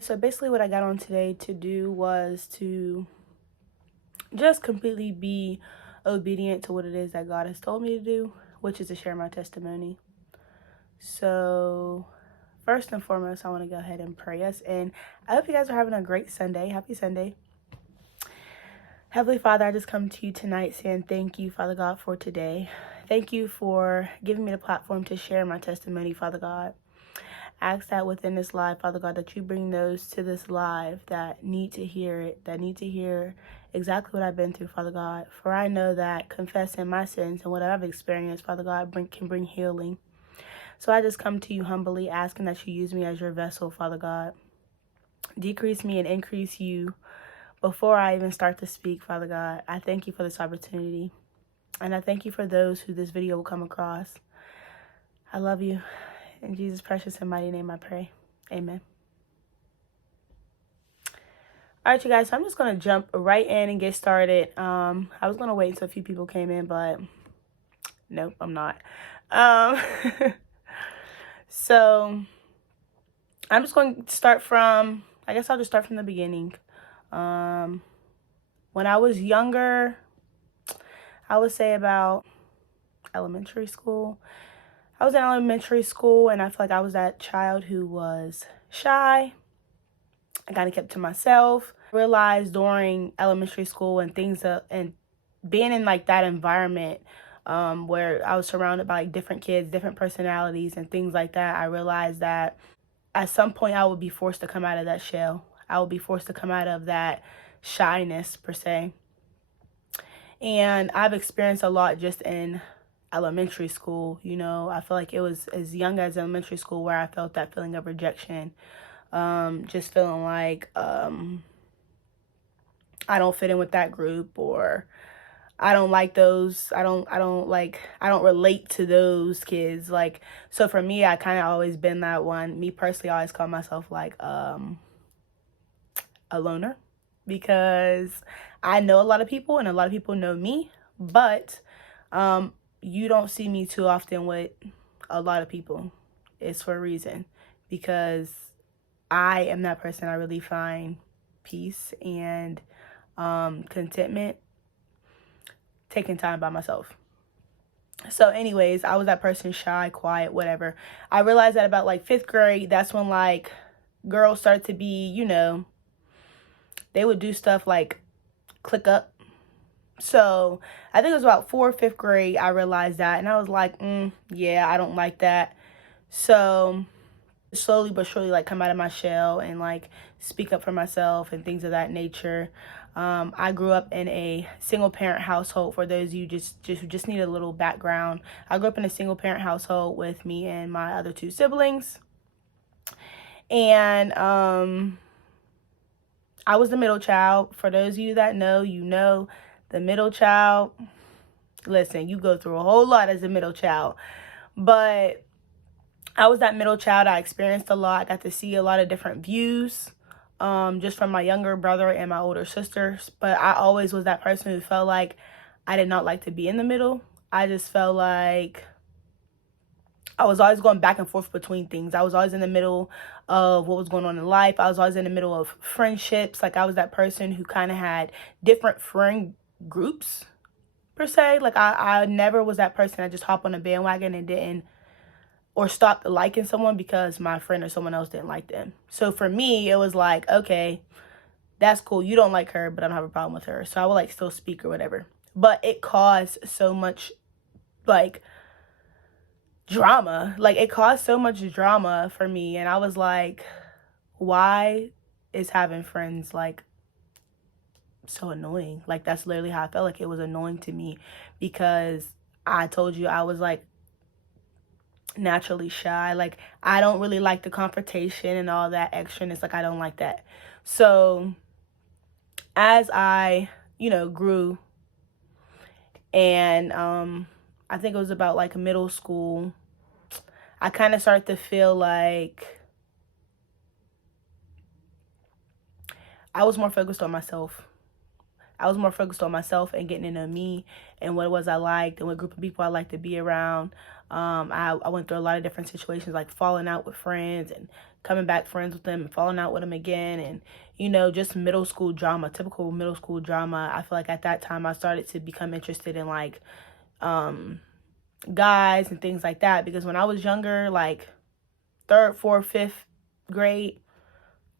So basically what I got on today to do was to just completely be obedient to what it is that God has told me to do, which is to share my testimony. So first and foremost, I want to go ahead and pray us. And I hope you guys are having a great Sunday. Happy Sunday. Heavenly Father, I just come to you tonight saying thank you, Father God, for today. Thank you for giving me the platform to share my testimony, Father God. Ask that within this live, Father God, that you bring those to this live that need to hear it, that need to hear exactly what I've been through, Father God. For I know that confessing my sins and what I've experienced, Father God, can bring healing. So I just come to you humbly, asking that you use me as your vessel, Father God. Decrease me and increase you before I even start to speak, Father God. I thank you for this opportunity. And I thank you for those who this video will come across. I love you. In Jesus' precious and mighty name I pray. Amen. All right, you guys, so I'm just going to jump right in and get started. I was going to wait until a few people came in, but nope, I'm not. So I'm just going to start from, I guess I'll just start from the beginning. When I was younger, I would say about elementary school. I was in elementary school, and I feel like I was that child who was shy. I kind of kept to myself. Realized during elementary school and and being in like that environment where I was surrounded by like different kids, different personalities and things like that, I realized that at some point I would be forced to come out of that shell. I would be forced to come out of that shyness per se. And I've experienced a lot just in elementary school. You know, I feel like it was as young as elementary school where I felt that feeling of rejection. Just feeling like I don't fit in with that group, or I don't like those. I don't relate to those kids. Like, so for me, I kind of always been that one. Me personally, I always call myself like a loner, because I know a lot of people and a lot of people know me, but you don't see me too often with a lot of people. It's for a reason, because I am that person. I really find peace and contentment taking time by myself. So anyways, I was that person, shy, quiet, whatever. I realized that about like 5th grade, that's when like girls start to be, you know, they would do stuff like click up. So I think it was about 4th, 5th grade, I realized that, and I was like, yeah, I don't like that. So slowly but surely like come out of my shell and like speak up for myself and things of that nature. I grew up in a single parent household. For those of you who just need a little background, I grew up in a single parent household with me and my other 2 siblings. And I was the middle child. For those of you that know, you know, the middle child, listen, you go through a whole lot as a middle child. But I was that middle child. I experienced a lot. I got to see a lot of different views, just from my younger brother and my older sisters. But I always was that person who felt like I did not like to be in the middle. I just felt like I was always going back and forth between things. I was always in the middle of what was going on in life. I was always in the middle of friendships. Like, I was that person who kind of had different friend groups, per se. Like, I never was that person that just hopped on a bandwagon and didn't, or stopped liking someone because my friend or someone else didn't like them. So for me, it was like, okay, that's cool. You don't like her, but I don't have a problem with her. So I would like still speak or whatever. But it caused so much like drama. Like, it caused so much drama for me. And I was like, why is having friends like so annoying? Like, that's literally how I felt. Like, it was annoying to me, because I told you I was like naturally shy. Like, I don't really like the confrontation and all that extraness. Like, I don't like that. So as I, you know, grew, and I think it was about like middle school, I kind of started to feel like I was more focused on myself. I was more focused on myself and getting to know me and what it was I liked and what group of people I liked to be around. I went through a lot of different situations, like falling out with friends and coming back friends with them and falling out with them again. And, just middle school drama, typical middle school drama. I feel like at that time I started to become interested in like guys and things like that. Because when I was younger, like third, fourth, fifth grade,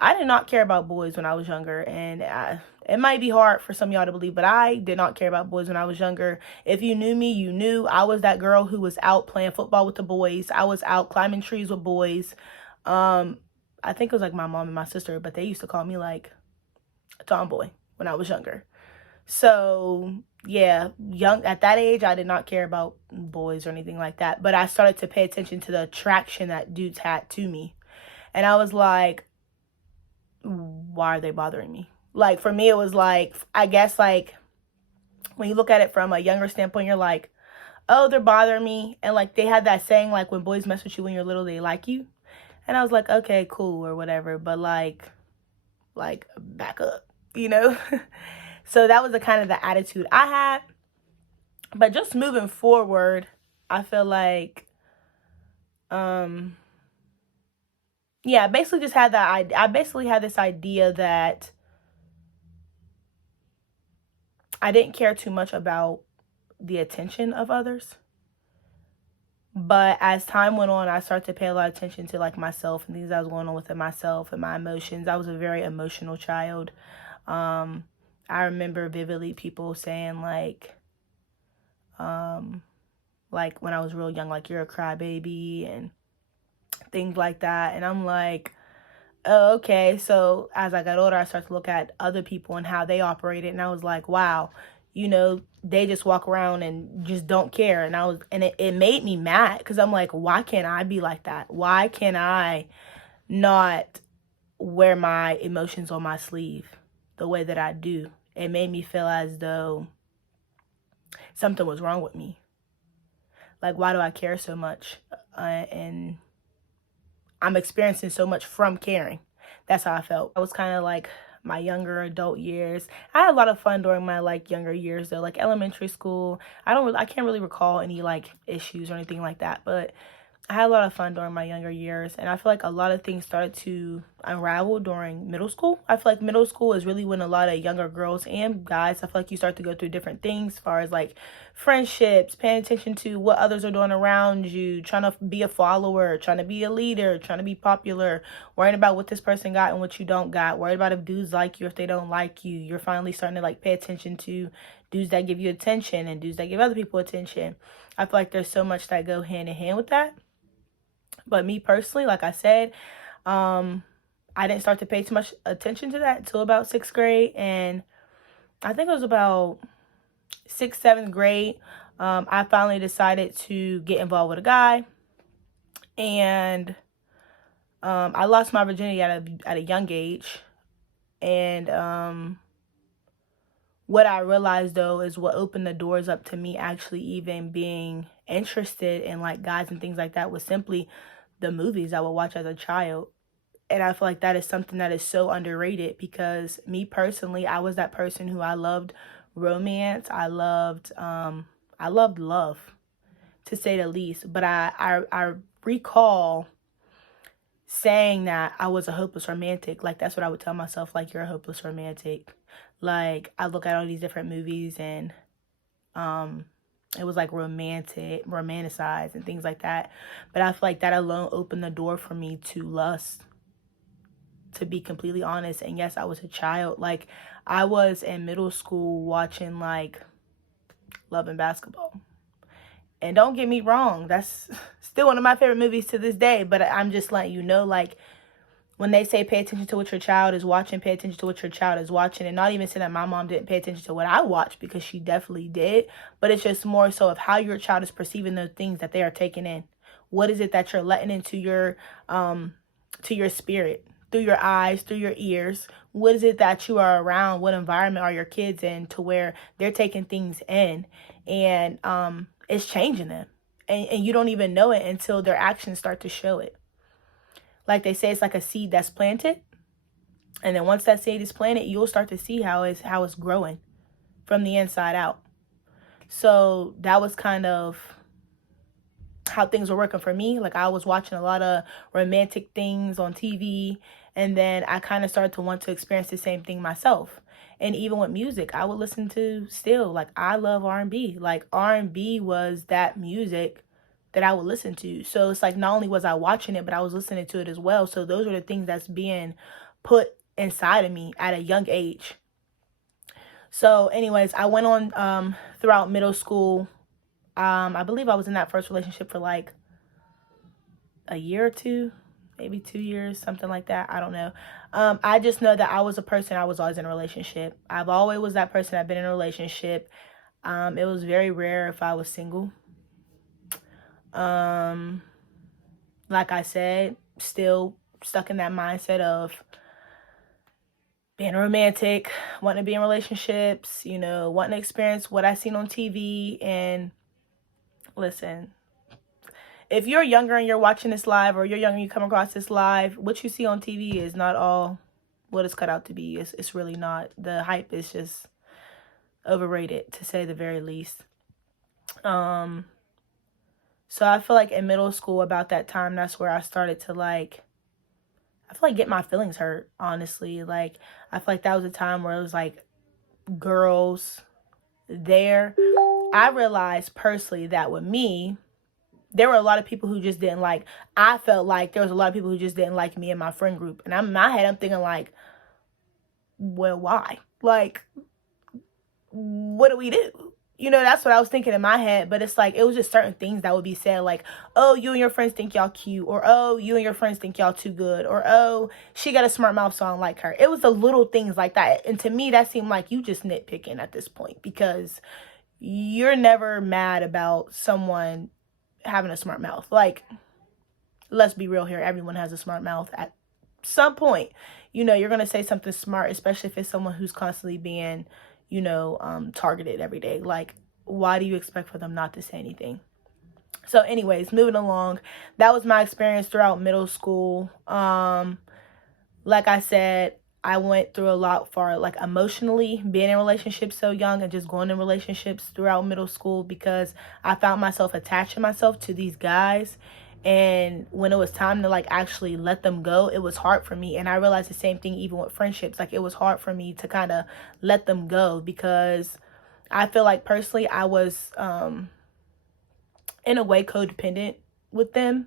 I did not care about boys when I was younger, and it might be hard for some of y'all to believe, but I did not care about boys when I was younger. If you knew me, you knew I was that girl who was out playing football with the boys. I was out climbing trees with boys. I think it was like my mom and my sister, but they used to call me like a tomboy when I was younger. So yeah, at that age, I did not care about boys or anything like that, but I started to pay attention to the attraction that dudes had to me. And I was like, why are they bothering me? Like, for me, it was like, I guess, like, when you look at it from a younger standpoint, you're like, oh, they're bothering me. And, like, they had that saying, like, when boys mess with you when you're little, they like you. And I was like, okay, cool, or whatever. But, like, back up, So that was the kind of the attitude I had. But just moving forward, I feel like, yeah, I basically just had that. I basically had this idea that I didn't care too much about the attention of others. But as time went on, I started to pay a lot of attention to like myself and things that was going on within myself and my emotions. I was a very emotional child. I remember vividly people saying like when I was real young, like, you're a crybaby and things like that. And I'm like, oh, okay. So as I got older, I started to look at other people and how they operated. And I was like, wow, they just walk around and just don't care. And it made me mad because I'm like, why can't I be like that? Why can't I not wear my emotions on my sleeve the way that I do? It made me feel as though something was wrong with me. Like, why do I care so much? And I'm experiencing so much from caring. That's how I felt. I was kind of like my younger adult years. I had a lot of fun during my like younger years though, like elementary school. I can't really recall any like issues or anything like that, but I had a lot of fun during my younger years, and I feel like a lot of things started to unravel during middle school. I feel like middle school is really when a lot of younger girls and guys, I feel like you start to go through different things as far as like friendships, paying attention to what others are doing around you, trying to be a follower, trying to be a leader, trying to be popular, worrying about what this person got and what you don't got, worried about if dudes like you, if they don't like you. You're finally starting to like pay attention to dudes that give you attention and dudes that give other people attention. I feel like there's so much that go hand in hand with that. But me personally, like I said, I didn't start to pay too much attention to that until about 6th grade. And I think it was about 6th, 7th grade, I finally decided to get involved with a guy. And I lost my virginity at a young age. And what I realized, though, is what opened the doors up to me actually even being interested in like guys and things like that was simply the movies I would watch as a child. And I feel like that is something that is so underrated because me personally, I was that person who I loved romance. I loved love, to say the least. But I recall saying that I was a hopeless romantic. Like, that's what I would tell myself, like, you're a hopeless romantic. Like, I look at all these different movies and it was like romanticized and things like that. But I feel like that alone opened the door for me to lust, to be completely honest. And yes, I was a child. Like, I was in middle school watching like Love and Basketball. And don't get me wrong, that's still one of my favorite movies to this day. But I'm just letting you know, like, when they say pay attention to what your child is watching, pay attention to what your child is watching. And not even saying that my mom didn't pay attention to what I watched, because she definitely did. But it's just more so of how your child is perceiving those things that they are taking in. What is it that you're letting into your spirit, through your eyes, through your ears? What is it that you are around? What environment are your kids in to where they're taking things in? And it's changing them. And you don't even know it until their actions start to show it. Like they say, it's like a seed that's planted. And then once that seed is planted, you'll start to see how it's growing. from the inside out. So that was kind of how things were working for me. Like, I was watching a lot of romantic things on TV, and then I kind of started to want to experience the same thing myself. And even with music, I would listen to still, like, I love R&B. Like, R&B was that music that I would listen to. So it's like, not only was I watching it, but I was listening to it as well. So those are the things that's being put inside of me at a young age. So anyways, I went on throughout middle school. I believe I was in that first relationship for like a year or two, maybe 2 years, something like that. I don't know. I just know that I was a person, I was always in a relationship. I've always was that person. I've been in a relationship. It was very rare if I was single. Like I said, still stuck in that mindset of being romantic, wanting to be in relationships, wanting to experience what I seen on TV. And listen, if you're younger and you're watching this live, or you're younger and you come across this live, what you see on TV is not all what it's cut out to be. It's really not. The hype is just overrated, to say the very least. So I feel like in middle school, about that time, that's where I started to get my feelings hurt, honestly. Like, I feel like that was a time where it was like girls there. I realized personally that with me, there were a lot of people who just didn't like, I felt like there was a lot of people who just didn't like me and my friend group. And in my head, I'm thinking like, well, why? Like, what do we do? That's what I was thinking in my head. But it's like, it was just certain things that would be said, like, oh, you and your friends think y'all cute, or oh, you and your friends think y'all too good, or oh, she got a smart mouth, so I don't like her. It was the little things like that. And to me, that seemed like you just nitpicking at this point, because you're never mad about someone having a smart mouth. Like, let's be real here. Everyone has a smart mouth at some point. You're going to say something smart, especially if it's someone who's constantly being targeted every day. Like, why do you expect for them not to say anything? So anyways, moving along, that was my experience throughout middle school. Like I said, I went through a lot for like emotionally, being in relationships so young and just going in relationships throughout middle school, because I found myself attaching myself to these guys. And when it was time to like actually let them go, it was hard for me. And I realized the same thing even with friendships. Like, it was hard for me to kind of let them go, because I feel like personally I was in a way codependent with them.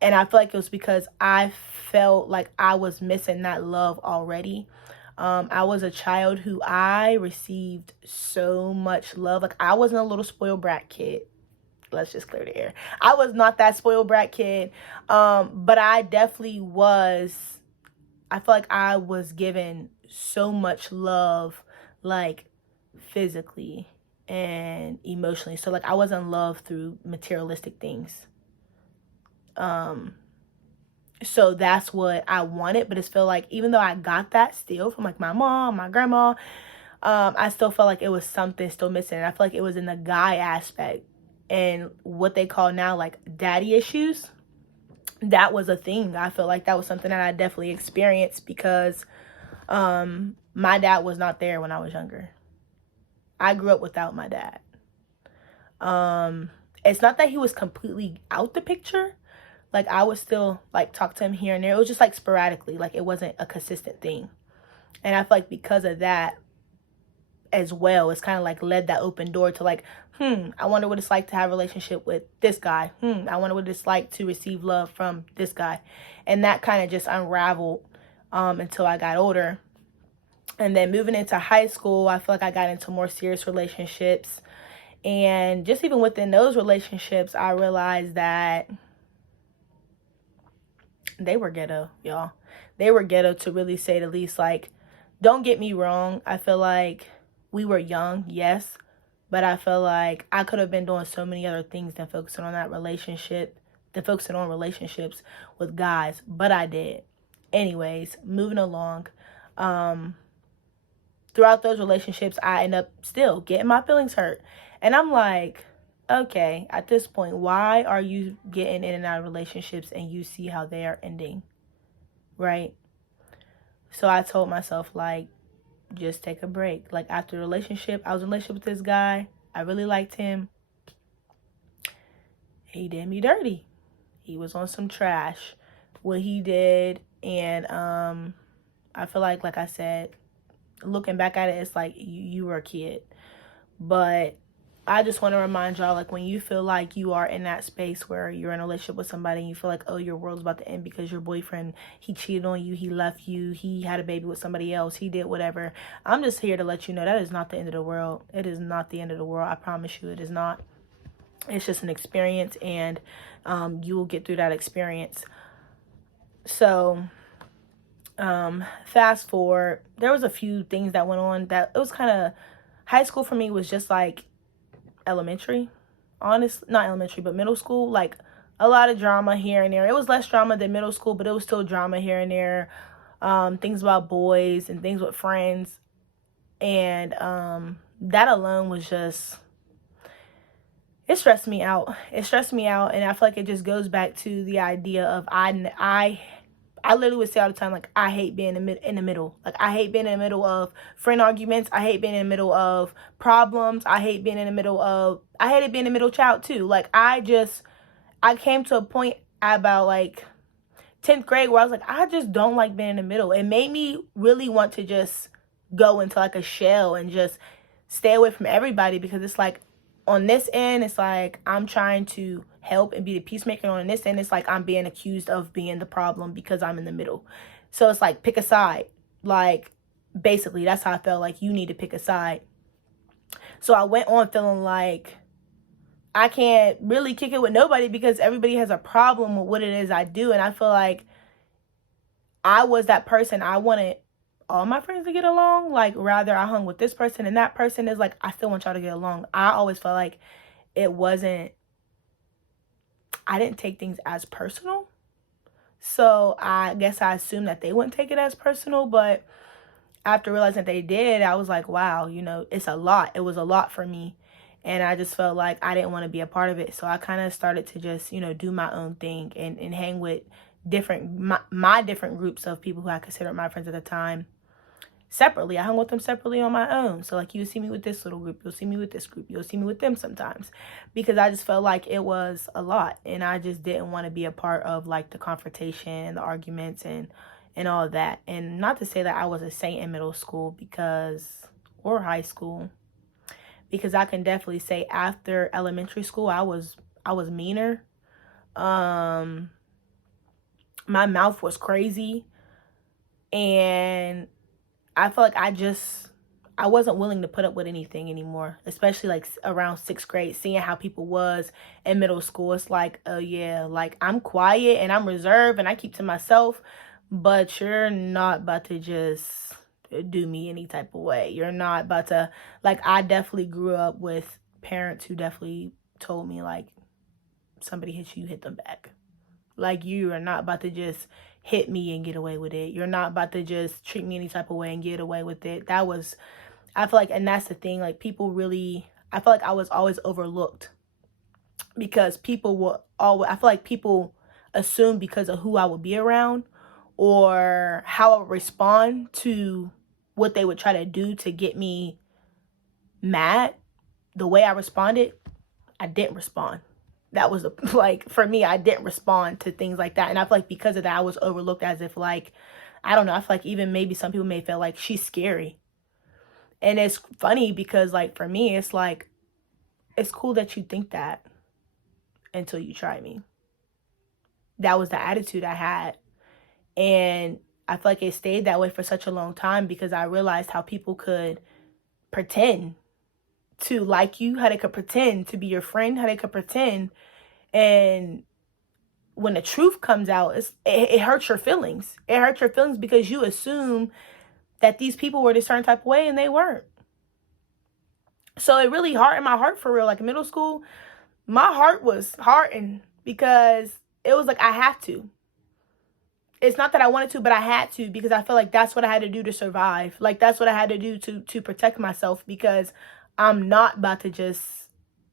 And I feel like it was because I felt like I was missing that love already. I was a child who I received so much love. Like, I wasn't a little spoiled brat kid. Let's just clear the air. I was not that spoiled brat kid. But I definitely was. I feel like I was given so much love, like physically and emotionally. So like, I wasn't loved through materialistic things. So that's what I wanted. But it's feel like, even though I got that still from like my mom, my grandma, I still felt like it was something still missing. And I feel like it was in the guy aspect, and what they call now like daddy issues. That was a thing. I feel like that was something that I definitely experienced, because my dad was not there when I was younger. I grew up without my dad. It's not that he was completely out the picture. Like, I would still like talk to him here and there. It was just like sporadically. Like, it wasn't a consistent thing. And I feel like because of that as well, it's kind of like led that open door to like, I wonder what it's like to have a relationship with this guy. I wonder what it's like to receive love from this guy. And that kind of just unraveled until I got older. And then moving into high school, I feel like I got into more serious relationships. And just even within those relationships, I realized that they were ghetto, y'all. They were ghetto, to really say the least. Like, don't get me wrong. I feel like we were young, yes. But I feel like I could have been doing so many other things than focusing on that relationship, than focusing on relationships with guys. But I did. Anyways, moving along. Throughout those relationships, I end up still getting my feelings hurt. And I'm like, okay, at this point, why are you getting in and out of relationships and you see how they are ending, right? So I told myself, like, just take a break. Like, after the relationship, I was in a relationship with this guy. I really liked him. He did me dirty. He was on some trash, what he did. And I feel like I said, looking back at it, it's like you were a kid. But I just want to remind y'all, like, when you feel like you are in that space where you're in a relationship with somebody and you feel like, oh, your world's about to end because your boyfriend, he cheated on you, he left you, he had a baby with somebody else, he did whatever. I'm just here to let you know that is not the end of the world. It is not the end of the world. I promise you, it is not. It's just an experience, and you will get through that experience. So fast forward, there was a few things that went on that it was kind of, high school for me was just like elementary, honestly, not elementary, but middle school. Like, a lot of drama here and there. It was less drama than middle school, but it was still drama here and there. Things about boys and things with friends. And that alone was just, it stressed me out. It stressed me out. And I feel like it just goes back to the idea of I literally would say all the time, like, I hate being in the middle. Like, I hate being in the middle of friend arguments. I hate being in the middle of problems. I hated being a middle child too. Like, I came to a point about like 10th grade where I was like, I just don't like being in the middle. It made me really want to just go into like a shell and just stay away from everybody, because it's like, on this end, it's like I'm trying to help and be the peacemaker. On this end, it's like I'm being accused of being the problem because I'm in the middle. So it's like, pick a side. Like, basically, that's how I felt, like, you need to pick a side. So I went on feeling like I can't really kick it with nobody because everybody has a problem with what it is I do. And I feel like I was that person. I wanted all my friends to get along. Like, rather I hung with this person and that person, is like, I still want y'all to get along. I always felt like I didn't take things as personal. So I guess I assumed that they wouldn't take it as personal. But after realizing that they did, I was like, wow, it's a lot. It was a lot for me. And I just felt like I didn't want to be a part of it. So I kind of started to just, do my own thing and hang with my different groups of people who I considered my friends at the time separately. I hung with them separately on my own. So, like, you'll see me with this little group, you'll see me with this group, you'll see me with them sometimes, because I just felt like it was a lot, and I just didn't want to be a part of like the confrontation and the arguments and all of that. And not to say that I was a saint in middle school or high school, because I can definitely say after elementary school I was meaner. My mouth was crazy, and I feel like I wasn't willing to put up with anything anymore, especially like around 6th grade, seeing how people was in middle school. It's like, oh yeah, like, I'm quiet and I'm reserved and I keep to myself, but you're not about to just do me any type of way. You're not about to, like, I definitely grew up with parents who definitely told me, like, somebody hits you, hit them back. Like, you are not about to just hit me and get away with it. You're not about to just treat me any type of way and get away with it. I feel like, and that's the thing, like, I feel like I was always overlooked because I feel like people assume because of who I would be around or how I would respond to what they would try to do to get me mad. The way I responded, I didn't respond. That was for me, I didn't respond to things like that. And I feel like because of that, I was overlooked as if, like, I don't know. I feel like even maybe some people may feel like she's scary. And it's funny because, like, for me, it's like, it's cool that you think that until you try me. That was the attitude I had. And I feel like it stayed that way for such a long time because I realized how people could pretend to like you, how they could pretend to be your friend, how they could pretend. And when the truth comes out, it hurts your feelings. It hurts your feelings because you assume that these people were this certain type of way and they weren't. So it really hardened my heart for real. Like, in middle school, my heart was hardened because it was like I have to. It's not that I wanted to, but I had to, because I felt like that's what I had to do to survive. Like, that's what I had to do to protect myself, because I'm not about to just,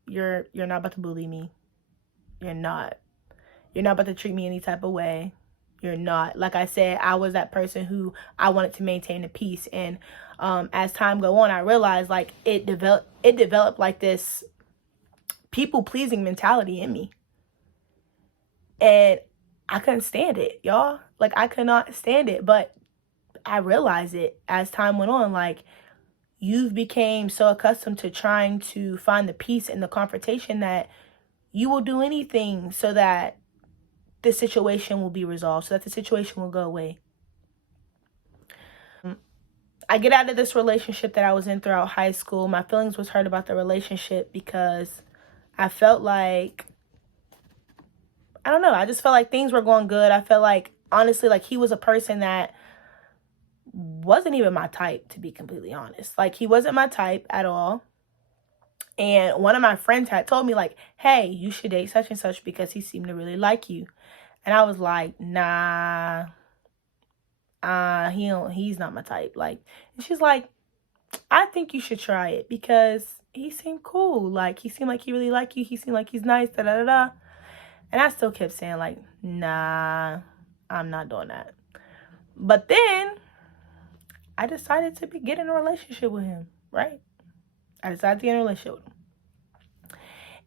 you're not about to bully me. You're not about to treat me any type of way. you're not. Like I said, I was that person who I wanted to maintain the peace. And as time go on, I realized like it developed like this people pleasing mentality in me. And I couldn't stand it, y'all. Like, I could not stand it. But I realized it as time went on. Like, you've became so accustomed to trying to find the peace in the confrontation that you will do anything so that the situation will be resolved, so that the situation will go away. I get out of this relationship that I was in throughout high school. My feelings was hurt about the relationship because I felt like, I don't know, I just felt like things were going good. I felt like, honestly, like he was a person that wasn't even my type, to be completely honest. Like, he wasn't my type at all. And one of my friends had told me, like, hey, you should date such and such because he seemed to really like you. And I was like, nah, he's not my type. Like, and she's like, I think you should try it because he seemed cool. Like, he seemed like he really liked you. He seemed like he's nice, da da da da. And I still kept saying, like, nah, I'm not doing that. But then I decided to get in a relationship with him, right? I decided to get in a relationship with him.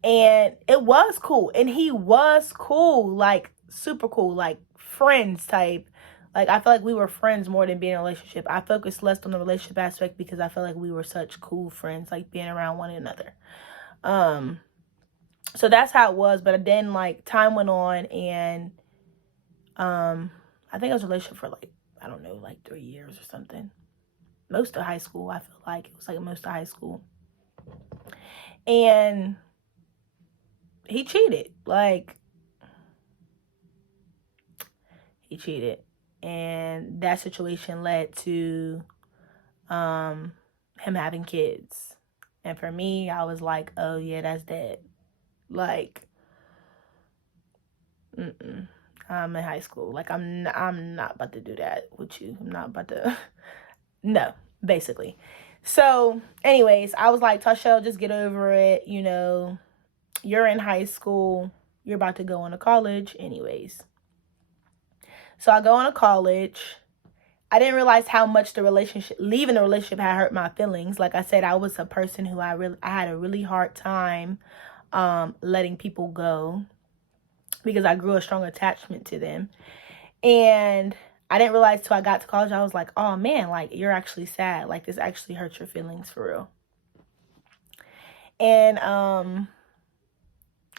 And it was cool. And he was cool, like, super cool, like, friends type. Like, I feel like we were friends more than being in a relationship. I focused less on the relationship aspect because I felt like we were such cool friends, like, being around one another. So that's how it was. But then, like, time went on, and I think I was in a relationship for, like, I don't know, like 3 years or something. Most of high school, I feel like. It was, like, most of high school. And he cheated. Like, he cheated. And that situation led to him having kids. And for me, I was like, oh, yeah, that's dead. Like, I'm in high school. Like, I'm not about to do that with you. I'm not about to. No, basically. So, anyways, I was like, Tasha, just get over it. You know, you're in high school. You're about to go on to college anyways. So I go on to college. I didn't realize how much leaving the relationship had hurt my feelings. Like I said, I was a person who I had a really hard time letting people go because I grew a strong attachment to them. And I didn't realize till I got to college, I was like, oh man, like, you're actually sad. Like, this actually hurts your feelings for real. And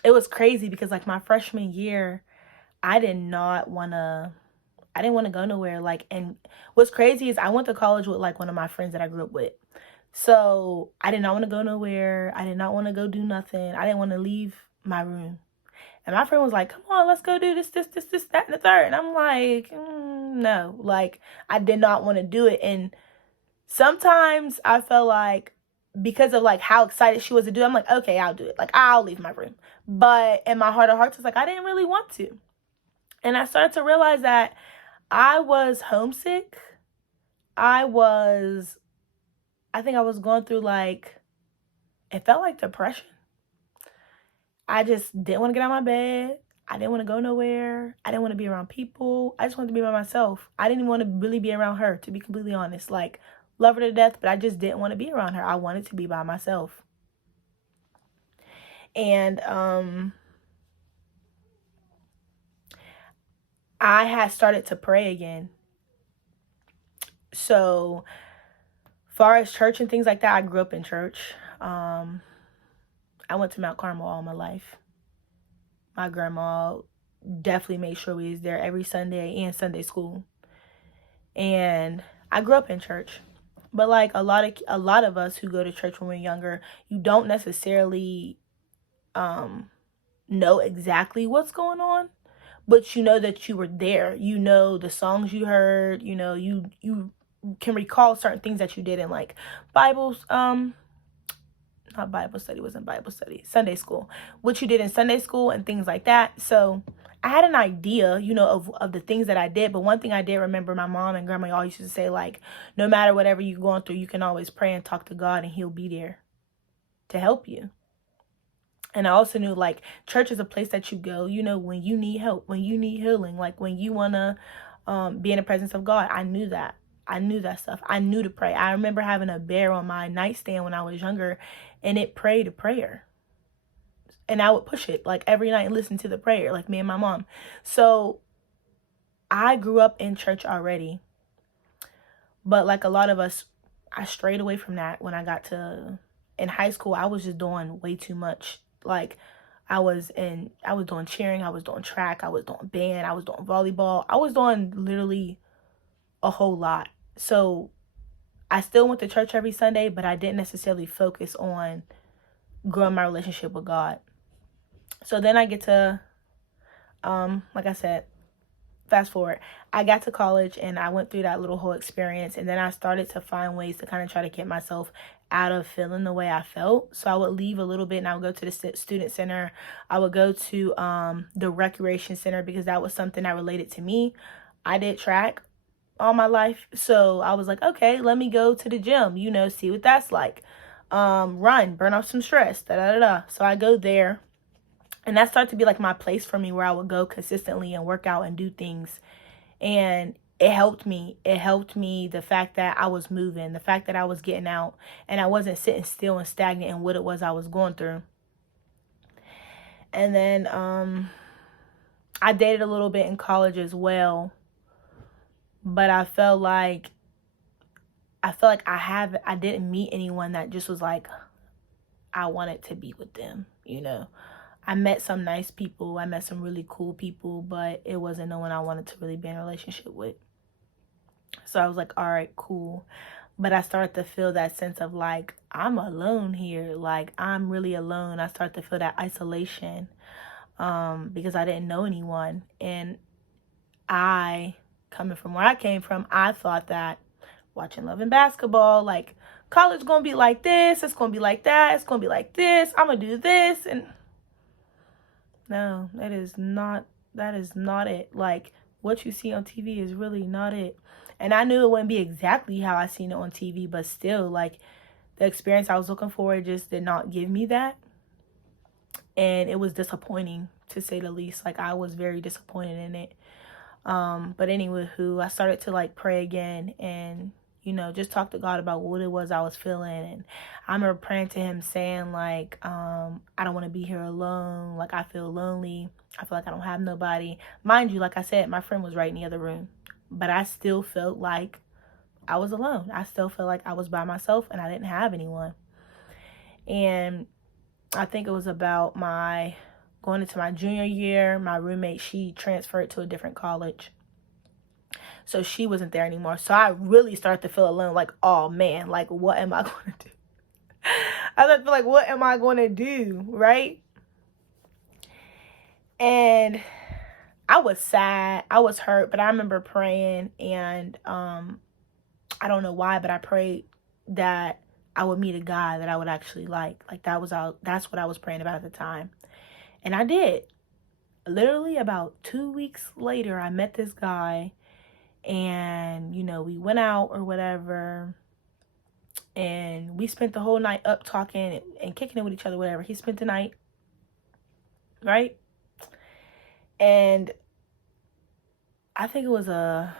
it was crazy because, like, my freshman year, I didn't want to go nowhere. Like, and what's crazy is I went to college with, like, one of my friends that I grew up with. So I did not want to go nowhere. I did not want to go do nothing. I didn't want to leave my room. And my friend was like, come on, let's go do this, that, and the third. And I'm like, no. Like, I did not want to do it. And sometimes I felt like because of, like, how excited she was to do it, I'm like, okay, I'll do it. Like, I'll leave my room. But in my heart of hearts, it's like, I didn't really want to. And I started to realize that I was homesick. I think I was going through, like, it felt like depression. I just didn't want to get out of my bed. I didn't want to go nowhere. I didn't want to be around people. I just wanted to be by myself. I didn't even want to really be around her, to be completely honest. Like, love her to death, but I just didn't want to be around her. I wanted to be by myself. And I had started to pray again. So, far as church and things like that, I grew up in church. I went to Mount Carmel all my life. My grandma definitely made sure we was there every Sunday and Sunday school. And I grew up in church. But, like, a lot of us who go to church when we're younger, you don't necessarily know exactly what's going on, but you know that you were there. You know the songs you heard. You know, you can recall certain things that you did in, like, Bibles, not Bible study, wasn't Bible study, Sunday school, what you did in Sunday school and things like that. So I had an idea, you know, of the things that I did. But one thing I did remember, my mom and grandma always used to say, like, no matter whatever you're going through, you can always pray and talk to God and he'll be there to help you. And I also knew, like, church is a place that you go, you know, when you need help, when you need healing, like when you want to be in the presence of God. I knew that. I knew that stuff. I knew to pray. I remember having a bear on my nightstand when I was younger, and it prayed a prayer. And I would push it, like, every night and listen to the prayer, like me and my mom. So I grew up in church already. But like a lot of us, I strayed away from that when I got to, in high school. I was just doing way too much. Like, I was doing cheering, I was doing track, I was doing band, I was doing volleyball. I was doing literally a whole lot. So I still went to church every Sunday, but I didn't necessarily focus on growing my relationship with God. So then I get to, like I said, fast forward, I got to college and I went through that little whole experience, and then I started to find ways to kind of try to get myself out of feeling the way I felt. So I would leave a little bit and I would go to the student center. I would go to the recreation center because that was something that related to me. I did track all my life, so I was like, okay, let me go to the gym, you know, see what that's like. Run, burn off some stress, da da da da. So I go there. And that started to be like my place for me, where I would go consistently and work out and do things. And it helped me. It helped me, the fact that I was moving, the fact that I was getting out, and I wasn't sitting still and stagnant in what it was I was going through. And then I dated a little bit in college as well. But I felt like I didn't meet anyone that just was like, I wanted to be with them, you know. I met some nice people. I met some really cool people, but it wasn't no one I wanted to really be in a relationship with. So I was like, all right, cool. But I started to feel that sense of like, I'm alone here. Like, I'm really alone. I started to feel that isolation because I didn't know anyone. And coming from where I came from, I thought that watching Love and Basketball, like, college gonna be like this, it's gonna be like that, it's gonna be like this, I'm gonna do this. And no, that is not it. Like, what you see on TV is really not it. And I knew it wouldn't be exactly how I seen it on TV, but still, like, the experience I was looking for just did not give me that. And it was disappointing, to say the least. Like, I was very disappointed in it. But anyway, I started to like pray again and, you know, just talk to God about what it was I was feeling. And I remember praying to him saying like, I don't want to be here alone. Like, I feel lonely. I feel like I don't have nobody. Mind you, like I said, my friend was right in the other room, but I still felt like I was alone. I still felt like I was by myself and I didn't have anyone. And I think it was about going into my junior year, my roommate, she transferred to a different college. So she wasn't there anymore. So I really started to feel alone. Like, oh man, like, what am I going to do? I started to feel like, what am I going to do? Right? And I was sad. I was hurt. But I remember praying. And I don't know why, but I prayed that I would meet a guy that I would actually like. Like, that's what I was praying about at the time. And I did. Literally about 2 weeks later, I met this guy. And, you know, we went out or whatever. And we spent the whole night up talking and kicking it with each other, whatever. He spent the night. Right? And I think it was I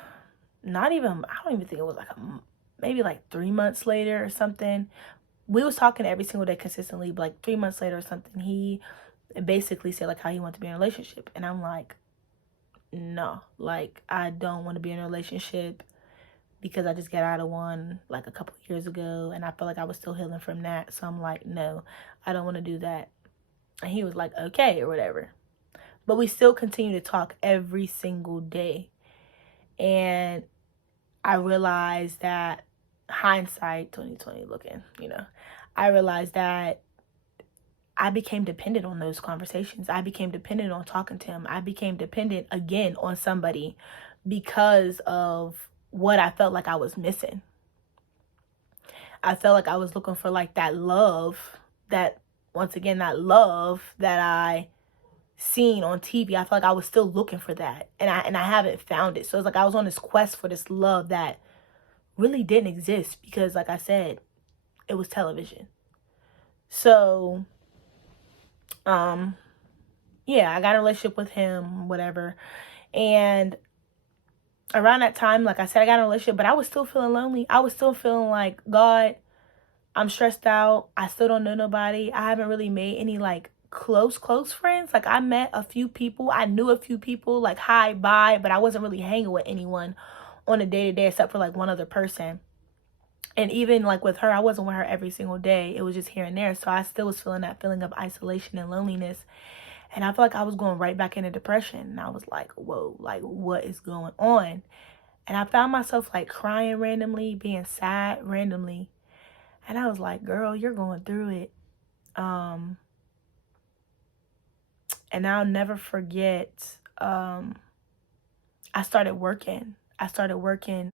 don't even think it was like maybe like 3 months later or something. We was talking every single day consistently, but like 3 months later or something, he basically said like how he wanted to be in a relationship. And I'm like, no, like, I don't want to be in a relationship because I just got out of one like a couple of years ago and I felt like I was still healing from that. So I'm like, no, I don't want to do that. And he was like, okay, or whatever. But we still continue to talk every single day. And I realized that, hindsight 2020 looking, you know, I realized that I became dependent on those conversations. I became dependent on talking to him. I became dependent again on somebody because of what I felt like I was missing. I felt like I was looking for like that love, that I seen on TV. I felt like I was still looking for that, and I haven't found it. So it's like I was on this quest for this love that really didn't exist because, like I said, it was television. So Um, yeah, I got in a relationship with him, whatever. And around that time, like I said, I got in a relationship, but I was still feeling lonely. I was still feeling like, God, I'm stressed out. I still don't know nobody. I haven't really made any like close friends. Like I met a few people. I knew a few people like hi, bye, but I wasn't really hanging with anyone on a day to day except for like one other person. And even like with her, I wasn't with her every single day. It was just here and there. So I still was feeling that feeling of isolation and loneliness. And I felt like I was going right back into depression. And I was like, whoa, like what is going on? And I found myself like crying randomly, being sad randomly. And I was like, girl, you're going through it. Um, and I'll never forget, I started working. I started working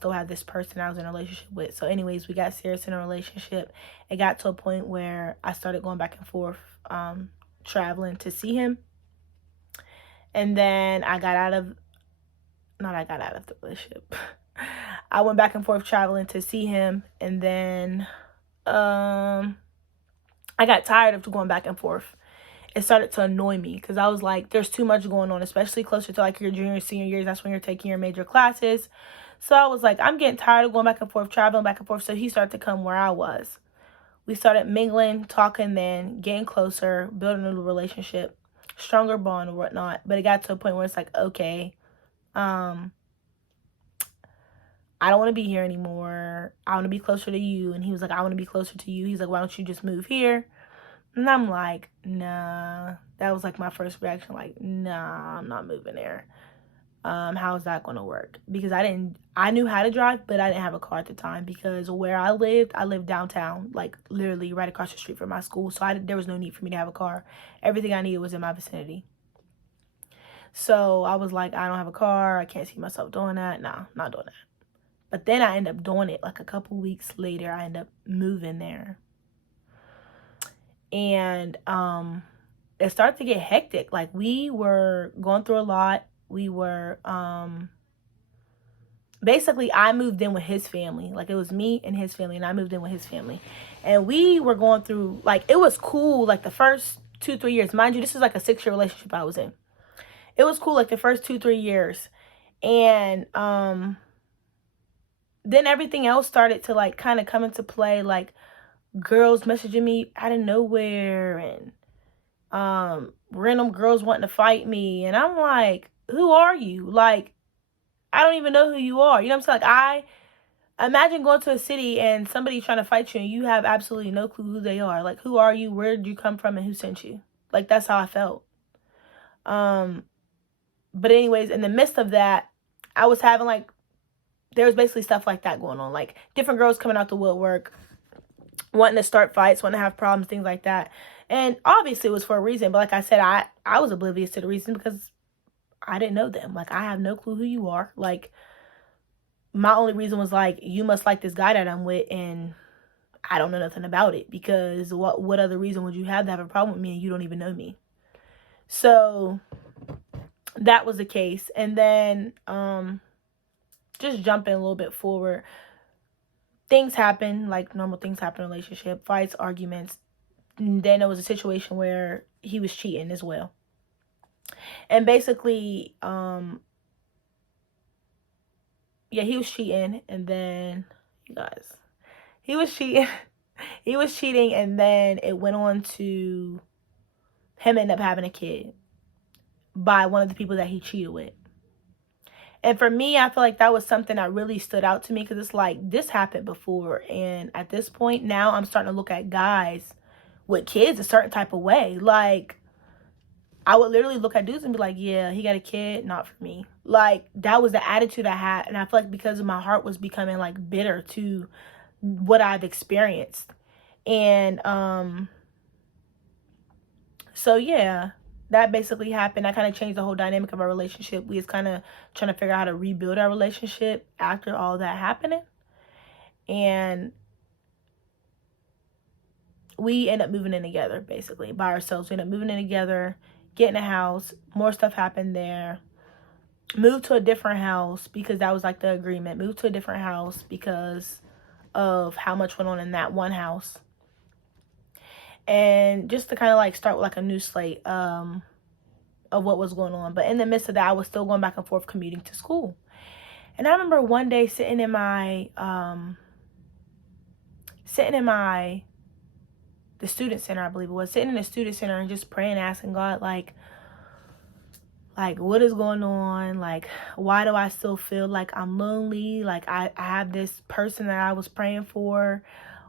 still had this person I was in a relationship with. So anyways, we got serious in a relationship. It got to a point where I started going back and forth, traveling to see him. And then I got out of the relationship. I went back and forth traveling to see him. And then I got tired of going back and forth. It started to annoy me because I was like, there's too much going on, especially closer to like your junior, senior years. That's when you're taking your major classes. So I was like, I'm getting tired of going back and forth, traveling back and forth. So he started to come where I was. We started mingling, talking, then getting closer, building a new relationship, stronger bond and whatnot. But it got to a point where it's like, okay, I don't want to be here anymore. I want to be closer to you. And he was like, I want to be closer to you. He's like, why don't you just move here? And I'm like, nah. That was like my first reaction, like, nah, I'm not moving there. How is that going to work? Because I knew how to drive, but I didn't have a car at the time because where I lived downtown, like literally right across the street from my school. So there was no need for me to have a car. Everything I needed was in my vicinity. So I was like, I don't have a car. I can't see myself doing that. Nah, not doing that. But then I ended up doing it. Like a couple weeks later, I ended up moving there. And it started to get hectic. Like we were going through a lot. We were basically I moved in with his family. Like it was me and his family, and I moved in with his family. And we were going through, like, it was cool like the first 2-3 years. Mind you, this is like a 6-year relationship I was in. It was cool like the first 2-3 years. And then everything else started to like kind of come into play, like girls messaging me out of nowhere and random girls wanting to fight me. And I'm like, who are you? Like, I don't even know who you are. You know what I'm saying? Like, I imagine going to a city and somebody trying to fight you and you have absolutely no clue who they are. Like, who are you? Where did you come from? And who sent you? Like, that's how I felt. But anyways, in the midst of that, I was having like, there was basically stuff like that going on. Like, different girls coming out the woodwork, wanting to start fights, wanting to have problems, things like that. And obviously it was for a reason. But like I said, I was oblivious to the reason because I didn't know them. Like, I have no clue who you are. Like, my only reason was like, you must like this guy that I'm with, and I don't know nothing about it. Because what other reason would you have to have a problem with me and you don't even know me? So that was the case. And then just jumping a little bit forward, things happen, like normal things happen in a relationship, fights, arguments. And then there was a situation where he was cheating as well. And basically, he was cheating. And then, you guys, he was cheating. He was cheating. And then it went on to him end up having a kid by one of the people that he cheated with. And for me, I feel like that was something that really stood out to me because it's like, this happened before. And at this point now, I'm starting to look at guys with kids a certain type of way. Like, I would literally look at dudes and be like, yeah, he got a kid, not for me. Like, that was the attitude I had. And I feel like because my heart was becoming like bitter to what I've experienced. And so yeah, that basically happened. That kind of changed the whole dynamic of our relationship. We was kind of trying to figure out how to rebuild our relationship after all that happening. And we end up moving in together, basically, by ourselves. We end up moving in together, getting a house. More stuff happened there. Moved to a different house because that was like the agreement. Moved to a different house because of how much went on in that one house. And just to kind of like start with like a new slate of what was going on. But in the midst of that, I was still going back and forth commuting to school. And I remember one day sitting in the student center, I believe it was, sitting in the student center and just praying, asking God, like what is going on? Like, why do I still feel like I'm lonely? Like, I have this person that I was praying for.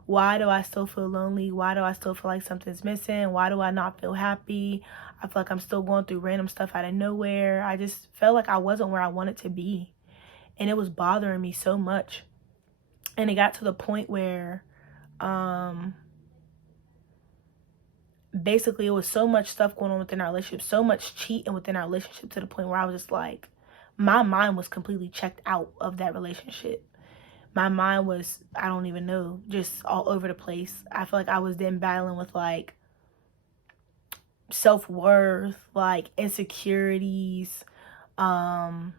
Why do I still feel lonely? Why do I still feel like something's missing? Why do I not feel happy? I feel like I'm still going through random stuff out of nowhere. I just felt like I wasn't where I wanted to be. And it was bothering me so much. And it got to the point where basically it was so much stuff going on within our relationship, so much cheating within our relationship, to the point where I was just like, my mind was completely checked out of that relationship. my mind was, I don't even know, just all over the place. I feel like I was then battling with like self-worth, like insecurities, um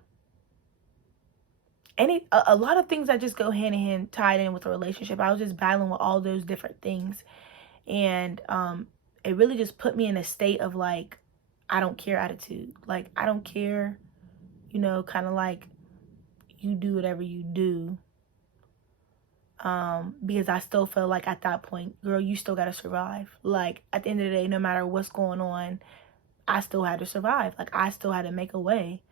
a lot of things that just go hand in hand, tied in with a relationship. I was just battling with all those different things. And it really just put me in a state of like, I don't care attitude. Like, I don't care, you know, kind of like, you do whatever you do. Because I still feel like at that point, girl, you still gotta survive. Like, at the end of the day, no matter what's going on, I still had to survive. Like, I still had to make a way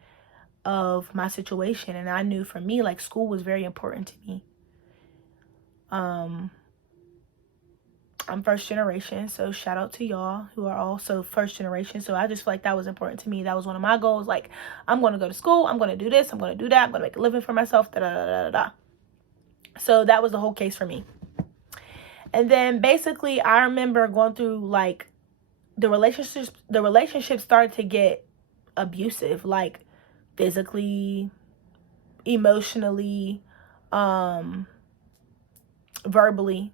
of my situation. And I knew for me, like, school was very important to me. I'm first generation, so shout out to y'all who are also first generation. So I just feel like that was important to me. That was one of my goals. Like, I'm going to go to school, I'm going to do this, I'm going to do that, I'm going to make a living for myself, da da da da da. So that was the whole case for me. And then basically I remember going through like the relationships started to get abusive, like physically, emotionally, verbally.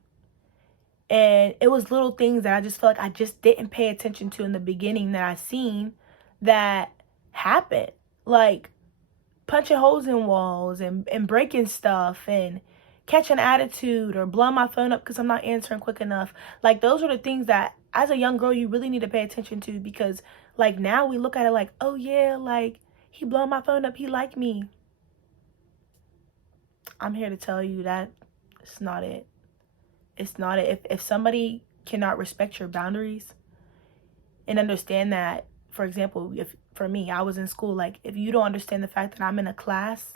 And it was little things that I just felt like I just didn't pay attention to in the beginning that I seen that happened. Like punching holes in walls and breaking stuff and catching attitude or blowing my phone up because I'm not answering quick enough. Like those are the things that as a young girl you really need to pay attention to, because like now we look at it like, oh yeah, like he blowing my phone up, he liked me. I'm here to tell you that it's not it. It's not it. If somebody cannot respect your boundaries and understand that, for example, if for me, I was in school, like if you don't understand the fact that I'm in a class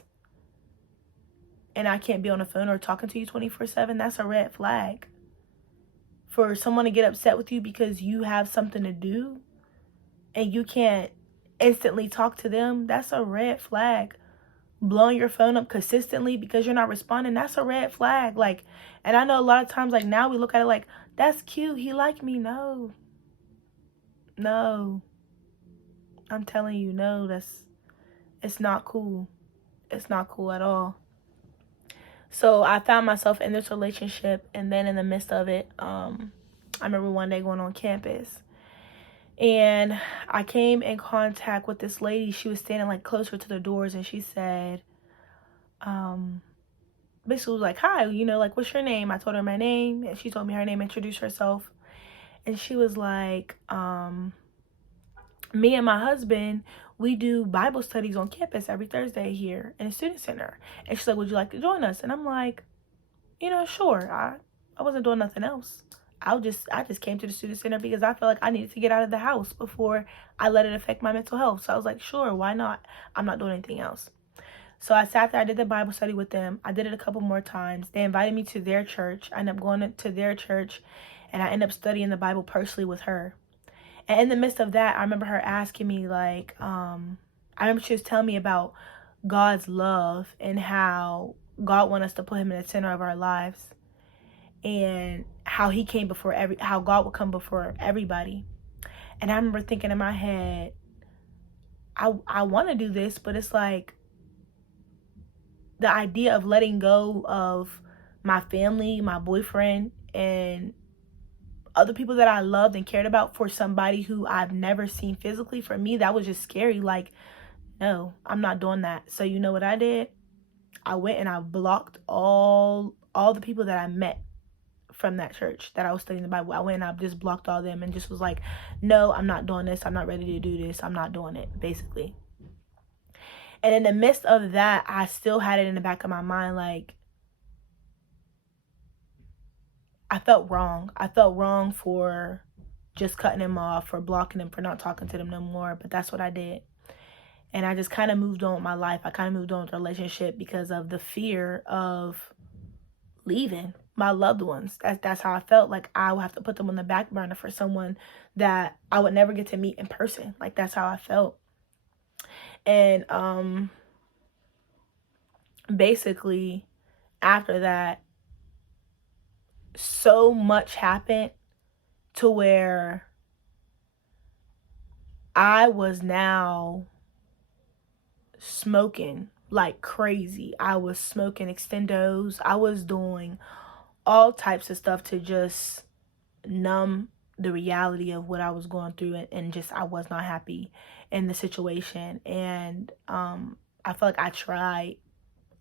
and I can't be on the phone or talking to you 24/7, that's a red flag. For someone to get upset with you because you have something to do and you can't instantly talk to them, that's a red flag. Blowing your phone up consistently because you're not responding, that's a red flag. Like, and I know a lot of times, like now we look at it like, that's cute, he liked me. No, I'm telling you, no, it's not cool. It's not cool at all. So I found myself in this relationship, and then in the midst of it, I remember one day going on campus and I came in contact with this lady. She was standing like closer to the doors and she said, basically was like, hi, you know, like, what's your name? I told her my name and she told me her name, introduced herself. And she was like, me and my husband, we do Bible studies on campus every Thursday here in the student center. And she's like, would you like to join us? And I'm like, you know, sure. I wasn't doing nothing else. I just came to the student center because I felt like I needed to get out of the house before I let it affect my mental health. So I was like, sure, why not? I'm not doing anything else. So I sat there, I did the Bible study with them. I did it a couple more times. They invited me to their church. I ended up going to their church and I ended up studying the Bible personally with her. And in the midst of that, I remember her asking me like, I remember she was telling me about God's love and how God wants us to put him in the center of our lives. And how he came before how God would come before everybody. And I remember thinking in my head, I want to do this, but it's like the idea of letting go of my family, my boyfriend, and other people that I loved and cared about for somebody who I've never seen physically, for me, that was just scary. Like, no, I'm not doing that. So you know what I did? I went and I blocked all the people that I met from that church that I was studying the Bible. I went and I just blocked all them and just was like, no, I'm not doing this. I'm not ready to do this. I'm not doing it, basically. And in the midst of that, I still had it in the back of my mind, like, I felt wrong. I felt wrong for just cutting him off, for blocking him, for not talking to them no more. But that's what I did. And I just kind of moved on with my life. I kind of moved on with the relationship because of the fear of leaving my loved ones. That's how I felt. Like I would have to put them on the back burner for someone that I would never get to meet in person. Like that's how I felt. And basically after that, so much happened to where I was now smoking like crazy. I was smoking extendos. I was doing all types of stuff to just numb the reality of what I was going through, and just I was not happy in the situation. And I feel like I tried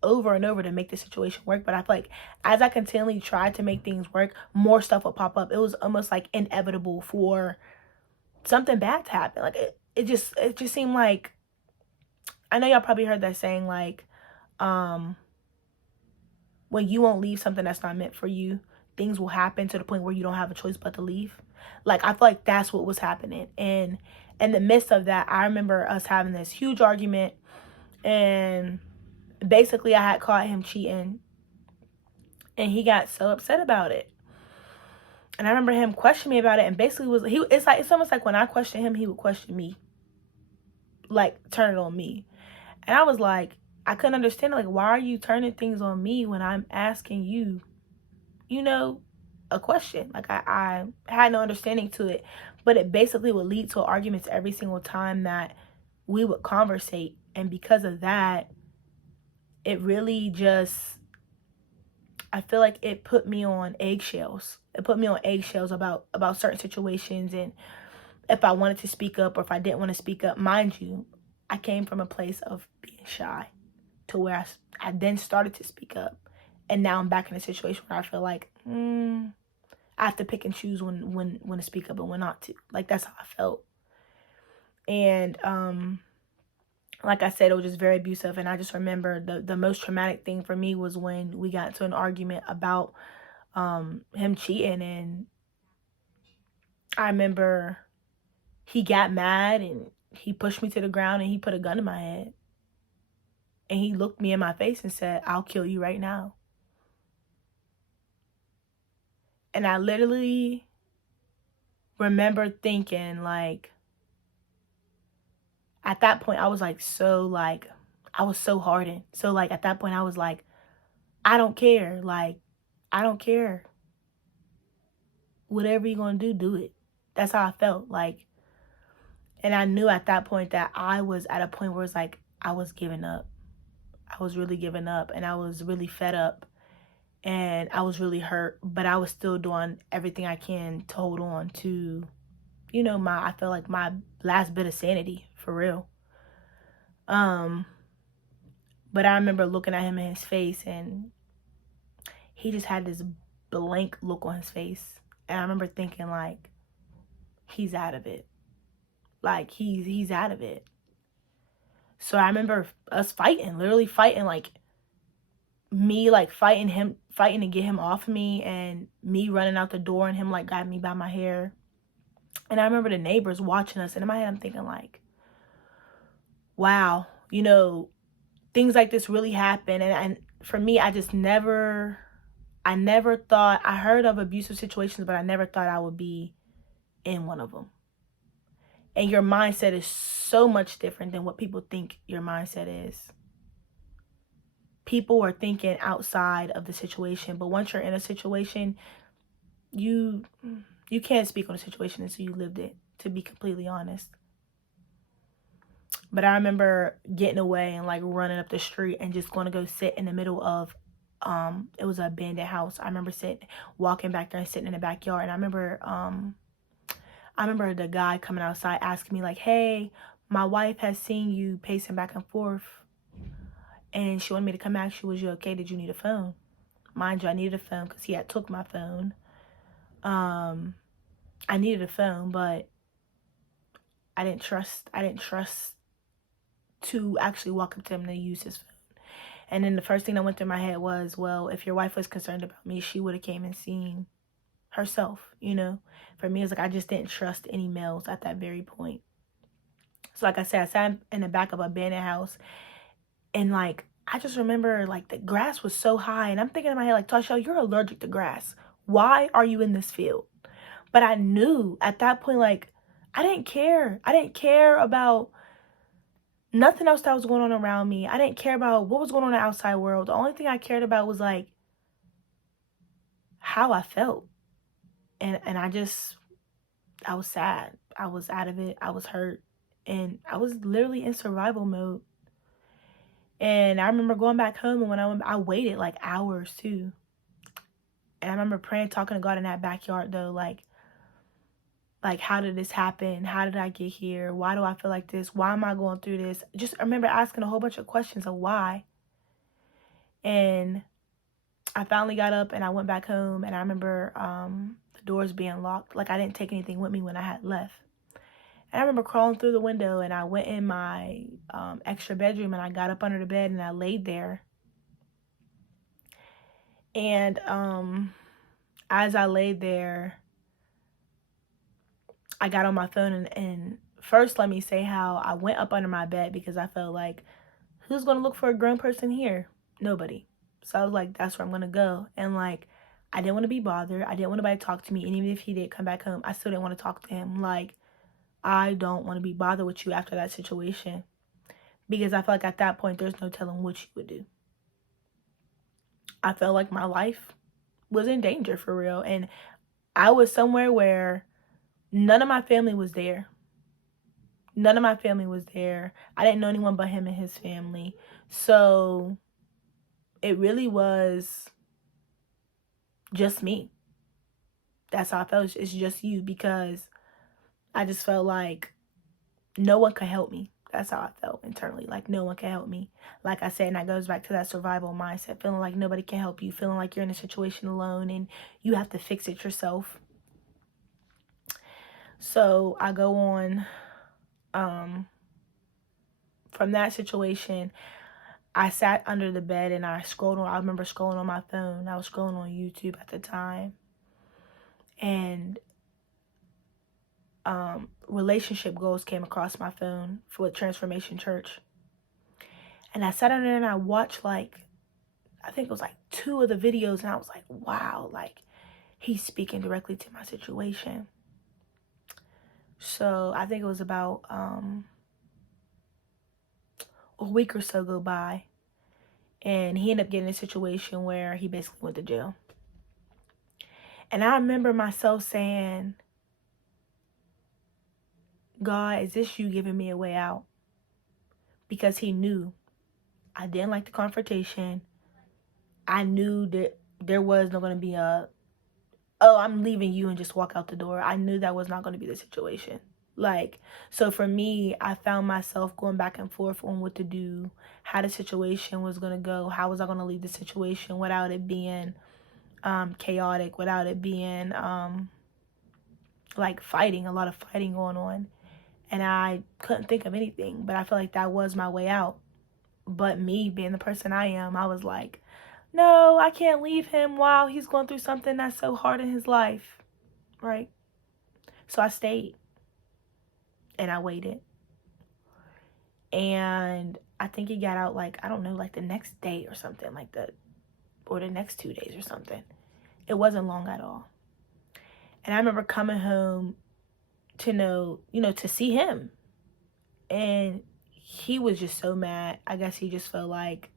over and over to make the situation work, but I feel like as I continually tried to make things work, more stuff would pop up. It was almost like inevitable for something bad to happen. Like it just seemed like, I know y'all probably heard that saying, like, when you won't leave something that's not meant for you, things will happen to the point where you don't have a choice but to leave. Like, I feel like that's what was happening. And in the midst of that, I remember us having this huge argument, and basically I had caught him cheating, and he got so upset about it. And I remember him questioning me about it, and basically it's almost like when I question him, he would question me, like turn it on me. And I was like, I couldn't understand, like, why are you turning things on me when I'm asking you, a question? Like, I had no understanding to it, but it basically would lead to arguments every single time that we would conversate. And because of that, it really just, I feel like it put me on eggshells. It put me on eggshells about certain situations, and if I wanted to speak up or if I didn't want to speak up. Mind you, I came from a place of being shy to where I then started to speak up. And now I'm back in a situation where I feel like I have to pick and choose when to speak up and when not to. Like, that's how I felt. And like I said, it was just very abusive. And I just remember the most traumatic thing for me was when we got into an argument about him cheating. And I remember he got mad and he pushed me to the ground and he put a gun in my head. And he looked me in my face and said, "I'll kill you right now." And I literally remember thinking, like, at that point, I was like, I was so hardened. So, like, at that point, I was like, I don't care. Like, I don't care. Whatever you're going to do, do it. That's how I felt. Like, and I knew at that point that I was at a point where it's like, I was giving up. I was really giving up, and I was really fed up, and I was really hurt, but I was still doing everything I can to hold on to, I feel like my last bit of sanity, for real. But I remember looking at him in his face, and he just had this blank look on his face. And I remember thinking, like, he's out of it. Like, he's out of it. So I remember us fighting, literally fighting, like, me, like, fighting to get him off me, and me running out the door and him, like, grabbing me by my hair. And I remember the neighbors watching us, and in my head I'm thinking, like, wow, things like this really happen. And for me, I never thought, I heard of abusive situations, but I never thought I would be in one of them. And your mindset is so much different than what people think your mindset is. People are thinking outside of the situation, but once you're in a situation, you can't speak on the situation until you lived it, to be completely honest. But I remember getting away and, like, running up the street and just going to go sit in the middle of, it was an abandoned house. I remember walking back there and sitting in the backyard. And I remember the guy coming outside asking me, like, "Hey, my wife has seen you pacing back and forth, and she wanted me to come ask you, was you okay? Did you need a phone?" Mind you, I needed a phone because he had took my phone. I needed a phone, but I didn't trust to actually walk up to him to use his phone. And then the first thing that went through my head was, well, if your wife was concerned about me, she would have came and seen herself, For me, it's like I just didn't trust any males at that very point. So like I said, I sat in the back of an abandoned house, and, like, I just remember, like, the grass was so high, and I'm thinking in my head, like, Tasha, you're allergic to grass. Why are you in this field? But I knew at that point, like, I didn't care. I didn't care about nothing else that was going on around me. I didn't care about what was going on in the outside world. The only thing I cared about was, like, how I felt. And I was sad. I was out of it. I was hurt. And I was literally in survival mode. And I remember going back home, and when I waited like hours too. And I remember praying, talking to God in that backyard though, like how did this happen? How did I get here? Why do I feel like this? Why am I going through this? Just I remember asking a whole bunch of questions of why. And I finally got up and I went back home, and I remember the doors being locked. Like I didn't take anything with me when I had left. And I remember crawling through the window, and I went in my extra bedroom, and I got up under the bed and I laid there. And as I laid there, I got on my phone, and first let me say how I went up under my bed because I felt like, who's going to look for a grown person here? Nobody. So I was like, that's where I'm going to go. And like, I didn't want to be bothered. I didn't want anybody to talk to me. And even if he did come back home, I still didn't want to talk to him. Like, I don't want to be bothered with you after that situation. Because I felt like at that point, there's no telling what you would do. I felt like my life was in danger for real. And I was somewhere where none of my family was there. None of my family was there. I didn't know anyone but him and his family. So it really was just me. That's how I felt. It's just you, because I just felt like no one could help me. That's how I felt internally. Like no one can help me. Like I said, and that goes back to that survival mindset. Feeling like nobody can help you. Feeling like you're in a situation alone and you have to fix it yourself. So I go on from that situation. I sat under the bed and I scrolled on. I remember scrolling on my phone. I was scrolling on YouTube at the time. And relationship goals came across my phone for Transformation Church. And I sat under there and I watched like, I think it was like 2 of the videos, and I was like, wow, like he's speaking directly to my situation. So I think it was about a week or so go by, and he ended up getting in a situation where he basically went to jail. And I remember myself saying, God, is this you giving me a way out? Because he knew I didn't like the confrontation. I knew that there was not going to be a, oh, I'm leaving you and just walk out the door. I knew that was not going to be the situation. Like, so for me, I found myself going back and forth on what to do, how the situation was going to go, how was I going to leave the situation without it being chaotic, without it being like fighting, a lot of fighting going on. And I couldn't think of anything, but I feel like that was my way out. But me being the person I am, I was like, no, I can't leave him while he's going through something that's so hard in his life, right? So I stayed and I waited. And I think he got out like, I don't know, like the next day or something like that, or the next 2 days or something. It wasn't long at all. And I remember coming home to know, to see him. And he was just so mad. I guess he just felt like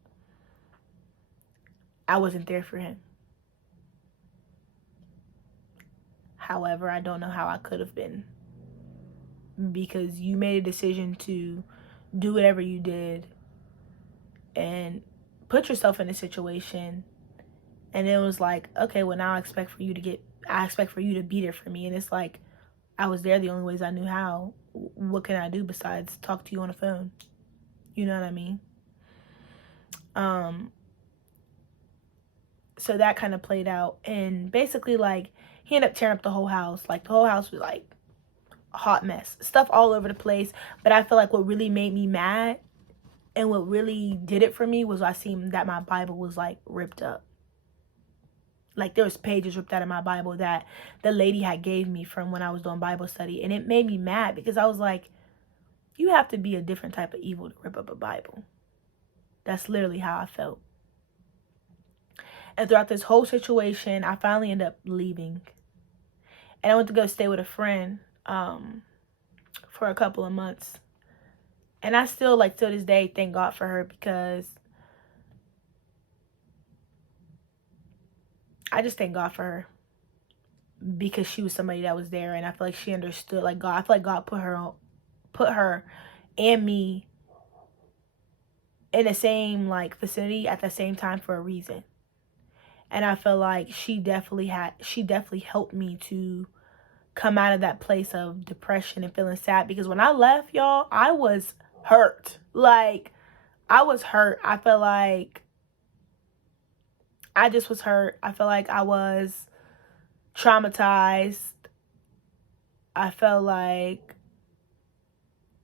I wasn't there for him. However, I don't know how I could have been, because you made a decision to do whatever you did and put yourself in a situation, and it was like, okay, well now I expect for you to be there for me. And it's like, I was there the only ways I knew how. What can I do besides talk to you on the phone? You know what I mean? So that kind of played out, and basically like he ended up tearing up the whole house. Like the whole house was like a hot mess, stuff all over the place. But I feel like what really made me mad and what really did it for me was I seen that my Bible was like ripped up. Like there was pages ripped out of my Bible that the lady had gave me from when I was doing Bible study. And it made me mad because I was like, you have to be a different type of evil to rip up a Bible. That's literally how I felt. And throughout this whole situation, I finally ended up leaving. And I went to go stay with a friend for a couple of months. And I still, like, to this day, thank God for her, because I just thank God for her, because she was somebody that was there, and I feel like she understood, like, God. I feel like God put her and me in the same like vicinity at the same time for a reason. And I feel like she definitely helped me to come out of that place of depression and feeling sad, because when I left, y'all, I was hurt. Like, I was hurt. I feel like I just was hurt. I feel like I was traumatized. I felt like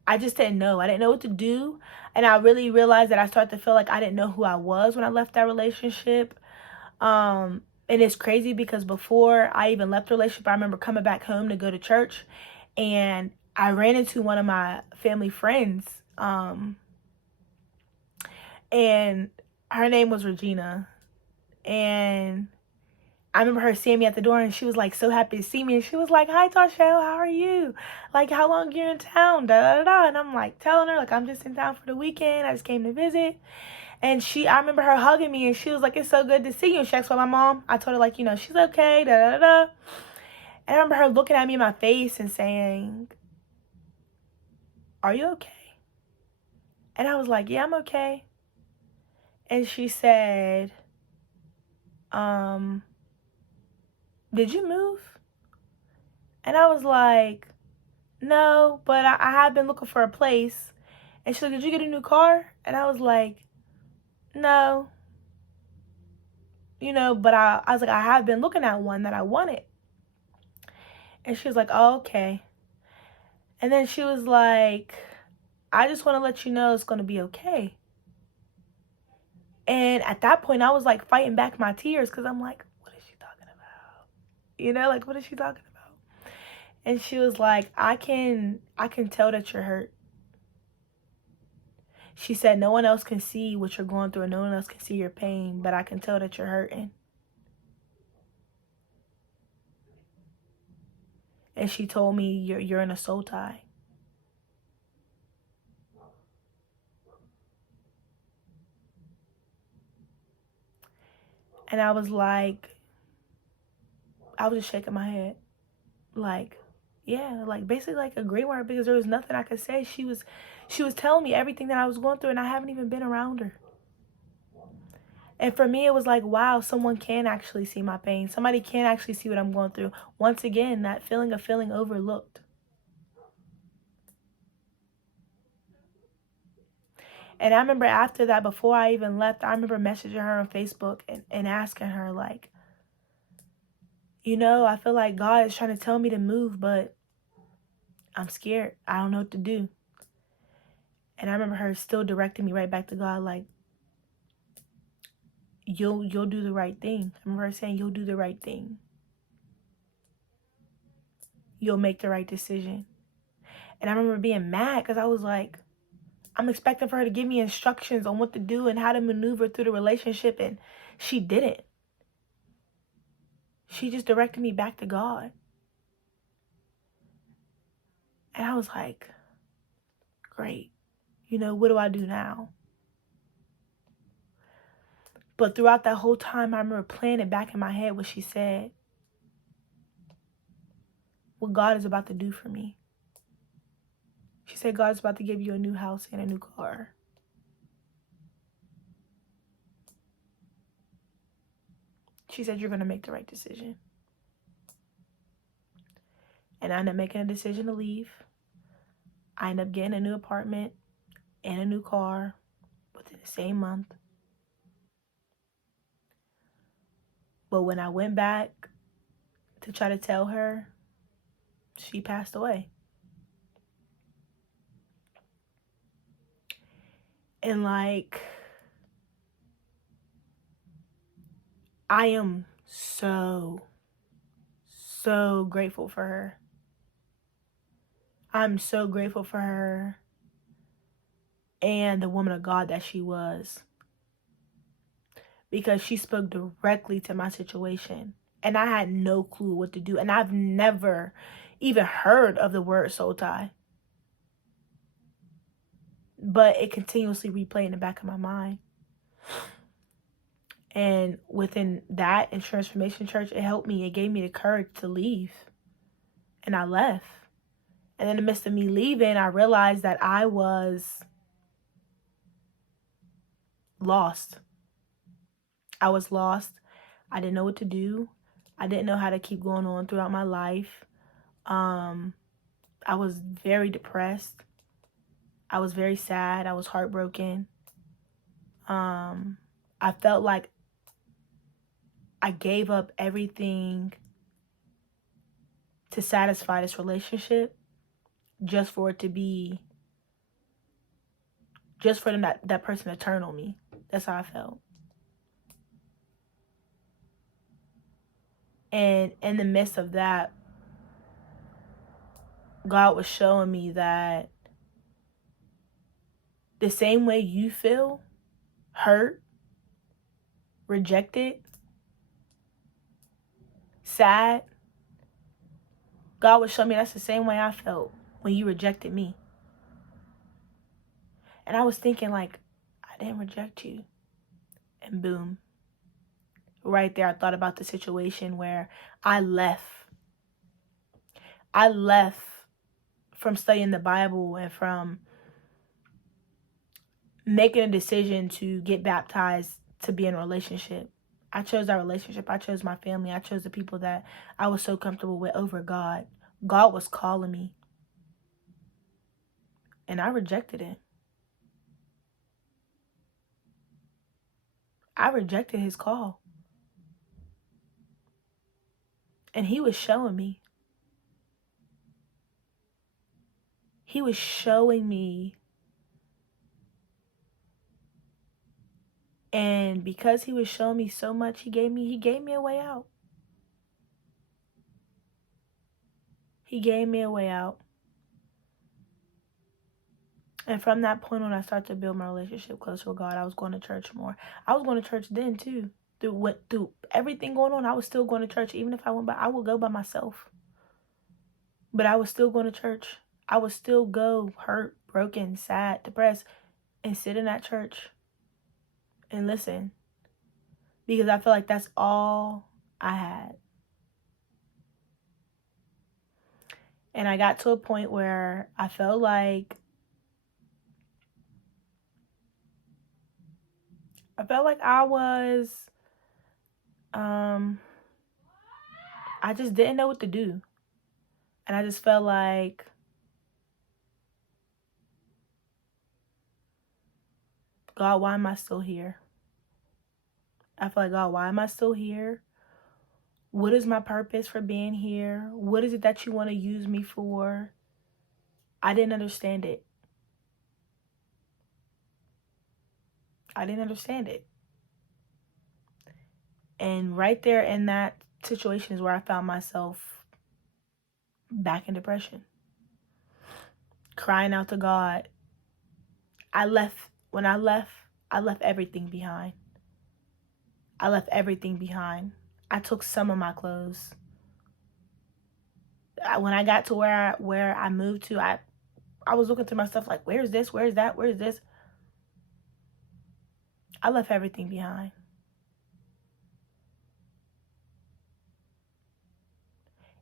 I just didn't know. I didn't know what to do. And I really realized that I started to feel like I didn't know who I was when I left that relationship. And it's crazy because before I even left the relationship, I remember coming back home to go to church, and I ran into one of my family friends. And her name was Regina. And I remember her seeing me at the door, and she was like so happy to see me. And she was like, "Hi, Tasha, how are you? Like, how long you in town? Da da da." And I'm like telling her, like, I'm just in town for the weekend. I just came to visit. And I remember her hugging me, and she was like, "It's so good to see you." And she asked about my mom. I told her, like, she's okay, da da da. And I remember her looking at me in my face and saying, "Are you okay?" And I was like, "Yeah, I'm okay." And she said, "Did you move?" And I was like, "No, but I have been looking for a place." And she's like, "Did you get a new car?" And I was like, "No." But I was like, "I have been looking at one that I wanted." And she was like, "Oh, okay." And then she was like, "I just want to let you know it's going to be okay." And at that point, I was like fighting back my tears because I'm like, what is she talking about? Like, what is she talking about? And she was like, I can tell that you're hurt. She said, "No one else can see what you're going through, and no one else can see your pain, but I can tell that you're hurting." And she told me, you're in a soul tie. And I was just shaking my head. Like, yeah, like basically like agreeing with her, because there was nothing I could say. She was telling me everything that I was going through, and I haven't even been around her. And for me, it was like, wow, someone can actually see my pain. Somebody can actually see what I'm going through. Once again, that feeling of feeling overlooked. And I remember after that, before I even left, I remember messaging her on Facebook and asking her, like, I feel like God is trying to tell me to move, but I'm scared. I don't know what to do. And I remember her still directing me right back to God, like, you'll do the right thing. I remember her saying, "You'll do the right thing. You'll make the right decision." And I remember being mad because I was like, I'm expecting for her to give me instructions on what to do and how to maneuver through the relationship, and she didn't. She just directed me back to God. And I was like, great. What do I do now? But throughout that whole time, I remember playing it back in my head what she said. What God is about to do for me. She said, "God is about to give you a new house and a new car." She said, "You're going to make the right decision." And I ended up making a decision to leave. I ended up getting a new apartment and a new car within the same month. But when I went back to try to tell her, she passed away. And like, I am so grateful for her. I'm so grateful for her and the woman of God that she was, because she spoke directly to my situation, and I had no clue what to do. And I've never even heard of the word soul tie, but it continuously replayed in the back of my mind. And within that in Transformation Church, it helped me. It gave me the courage to leave. And I left. And in the midst of me leaving, I realized that I was lost. I was lost. I didn't know what to do. I didn't know how to keep going on throughout my life. I was very depressed. I was very sad. I was heartbroken. I felt like I gave up everything to satisfy this relationship just for it to be, just for that person to turn on me. That's how I felt. And in the midst of that, God was showing me that the same way you feel hurt, rejected, sad, God would show me that's the same way I felt when you rejected me. And I was thinking, like, I didn't reject you. And boom. Right there, I thought about the situation where I left. I left from studying the Bible and from making a decision to get baptized to be in a relationship. I chose that relationship. I chose my family. I chose the people that I was so comfortable with over God. God was calling me. And I rejected it. I rejected his call. And he was showing me. He was showing me. And because he was showing me so much, he gave me a way out. He gave me a way out. And from that point on, I started to build my relationship closer with God. I was going to church more. I was going to church then too. Through everything going on, I was still going to church. Even if I went by, I would go by myself. But I was still going to church. I would still go hurt, broken, sad, depressed, and sit in that church and listen. Because I feel like that's all I had. And I got to a point where I felt like I was, I just didn't know what to do. And I just felt like God, why am I still here? I feel like, God, why am I still here? What is my purpose for being here? What is it that you want to use me for? I didn't understand it. I didn't understand it. And right there in that situation is where I found myself back in depression. Crying out to God. When I left everything behind. I left everything behind. I took some of my clothes. When I got to where I moved to, I was looking through my stuff like, where's this? Where's that? Where's this? I left everything behind.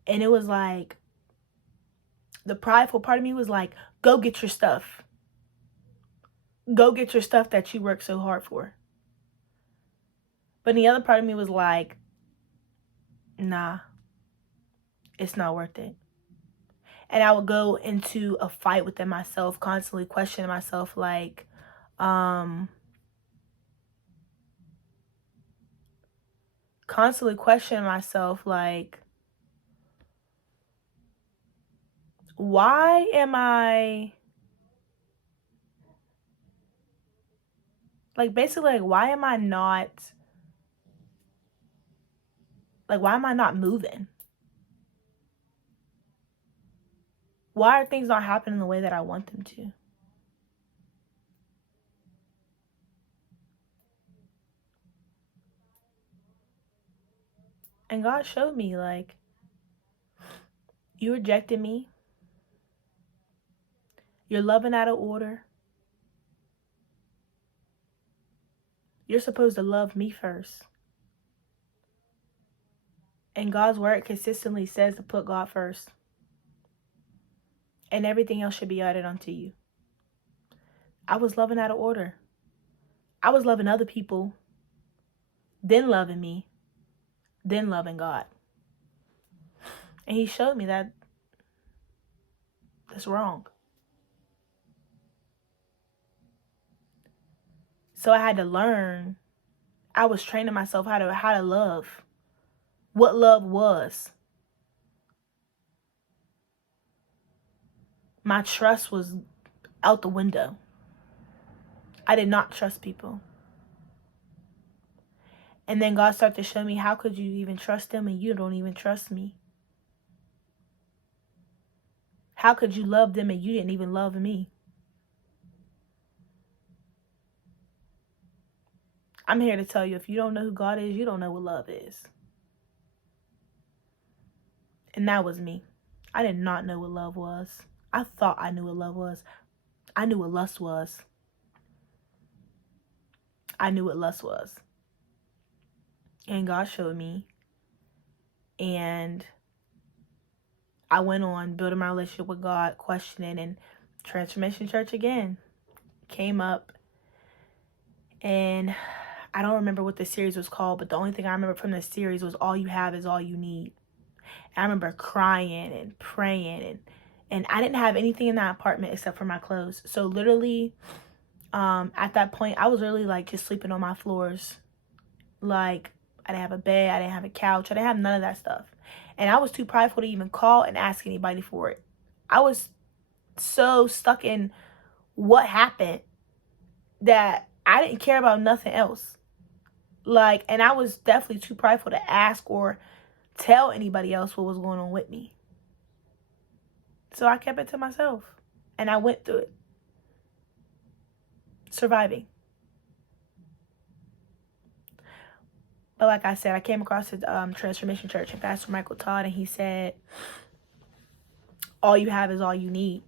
And it was like, the prideful part of me was like, go get your stuff. Go get your stuff that you worked so hard for. But the other part of me was like, nah, it's not worth it. And I would go into a fight within myself, constantly questioning myself, like, why am I, like, basically, like, why am I not moving? Why are things not happening the way that I want them to? And God showed me, like, you rejected me. You're loving out of order. You're supposed to love me first. And God's word consistently says to put God first. And everything else should be added unto you. I was loving out of order. I was loving other people, then loving me, then loving God. And he showed me that that's wrong. So I had to learn. I was training myself how to love. What love was. My trust was out the window. I did not trust people. And then God started to show me, how could you even trust them and you don't even trust me? How could you love them and you didn't even love me? I'm here to tell you, if you don't know who God is, you don't know what love is. And that was me. I did not know what love was. I thought I knew what love was. I knew what lust was. I knew what lust was. And God showed me. And I went on building my relationship with God, questioning, and Transformation Church again came up. And I don't remember what the series was called, but the only thing I remember from the series was All You Have Is All You Need. And I remember crying and praying, and I didn't have anything in that apartment except for my clothes. So literally, at that point, I was really like just sleeping on my floors. Like, I didn't have a bed, I didn't have a couch, I didn't have none of that stuff. And I was too prideful to even call and ask anybody for it. I was so stuck in what happened that I didn't care about nothing else. Like, and I was definitely too prideful to ask or tell anybody else what was going on with me. So I kept it to myself. And I went through it. Surviving. But like I said, I came across the Transformation Church and Pastor Michael Todd, and he said, all you have is all you need.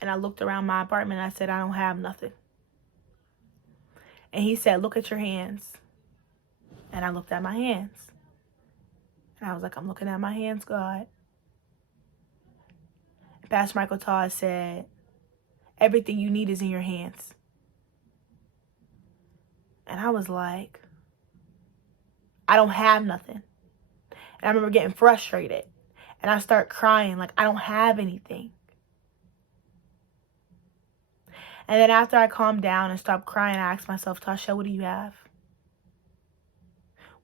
And I looked around my apartment and I said, I don't have nothing. And he said, look at your hands. And I looked at my hands. And I was like, I'm looking at my hands, God. And Pastor Michael Todd said, everything you need is in your hands. And I was like, I don't have nothing. And I remember getting frustrated. And I start crying like I don't have anything. And then after I calmed down and stopped crying, I asked myself, Tasha, what do you have?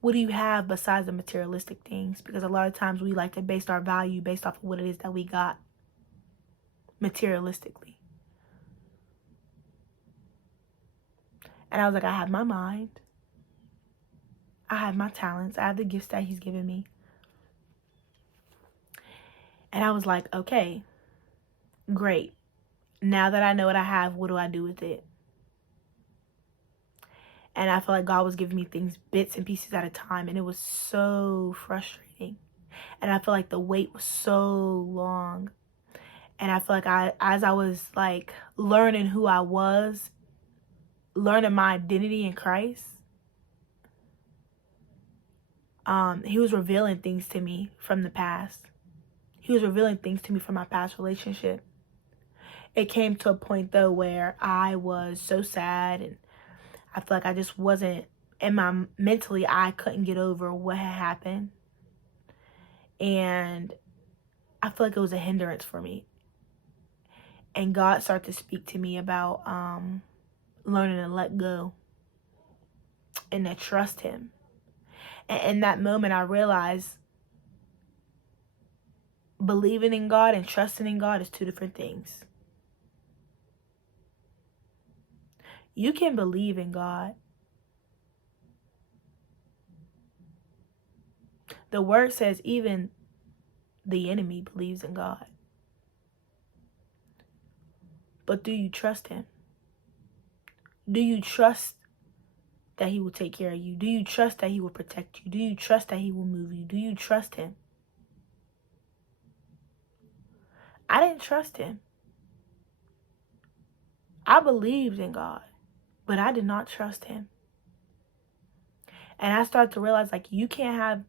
What do you have besides the materialistic things? Because a lot of times we like to base our value based off of what it is that we got materialistically. And I was like, I have my mind. I have my talents. I have the gifts that he's given me. And I was like, okay, great. Now that I know what I have, what do I do with it? And I felt like God was giving me things, bits and pieces at a time. And it was so frustrating. And I feel like the wait was so long. And I feel like as I was like learning who I was, learning my identity in Christ, he was revealing things to me from the past. He was revealing things to me from my past relationship. It came to a point though where I was so sad, and I feel like I just wasn't mentally, I couldn't get over what had happened. And I feel like it was a hindrance for me. And God started to speak to me about learning to let go and to trust him. And in that moment, I realized believing in God and trusting in God is two different things. You can believe in God. The word says even the enemy believes in God. But do you trust him? Do you trust that he will take care of you? Do you trust that he will protect you? Do you trust that he will move you? Do you trust him? I didn't trust him. I believed in God, but I did not trust him. And I started to realize, like, you can't have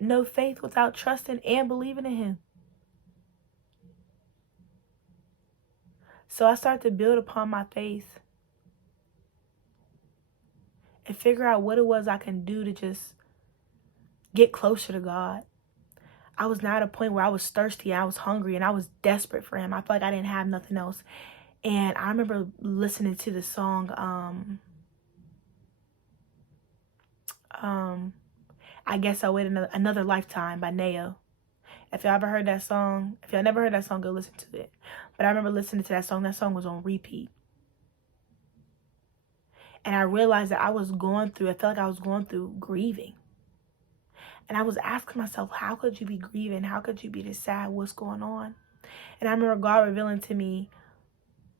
no faith without trusting and believing in him. So I started to build upon my faith. and figure out what it was I can do to just get closer to God. I was now at a point where I was thirsty, I was hungry, and I was desperate for him. I felt like I didn't have nothing else. And I remember listening to the song, I Guess I'll Wait Another Lifetime by Neo. If y'all ever heard that song, if y'all never heard that song, go listen to it. But I remember listening to that song. That song was on repeat. And I realized that I felt like I was going through grieving. And I was asking myself, how could you be grieving? How could you be this sad? What's going on? And I remember God revealing to me,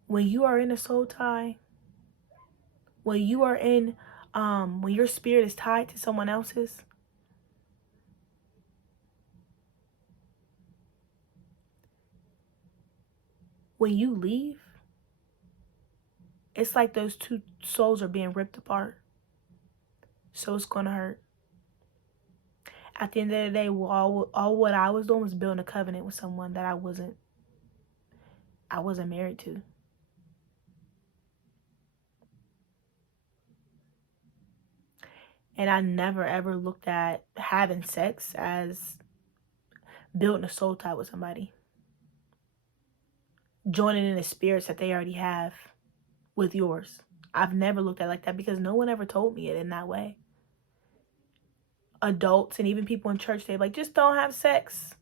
when you are in a soul tie, when you are in, when your spirit is tied to someone else's, when you leave, it's like those two souls are being ripped apart. So it's going to hurt. At the end of the day, all what I was doing was building a covenant with someone that I wasn't married to. And I never ever looked at having sex as building a soul tie with somebody. Joining in the spirits that they already have with yours. I've never looked at it like that because no one ever told me it in that way. Adults and even people in church, they're like, just don't have sex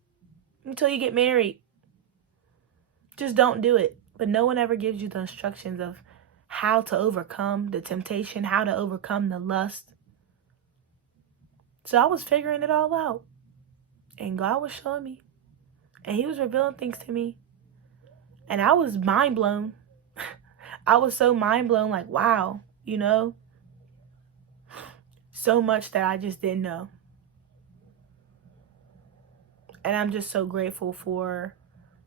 until you get married. Just don't do it. But no one ever gives you the instructions of how to overcome the temptation, how to overcome the lust. So I was figuring it all out. And God was showing me. And he was revealing things to me. And I was mind blown. I was so mind blown, like, wow, you know? So much that I just didn't know. And I'm just so grateful for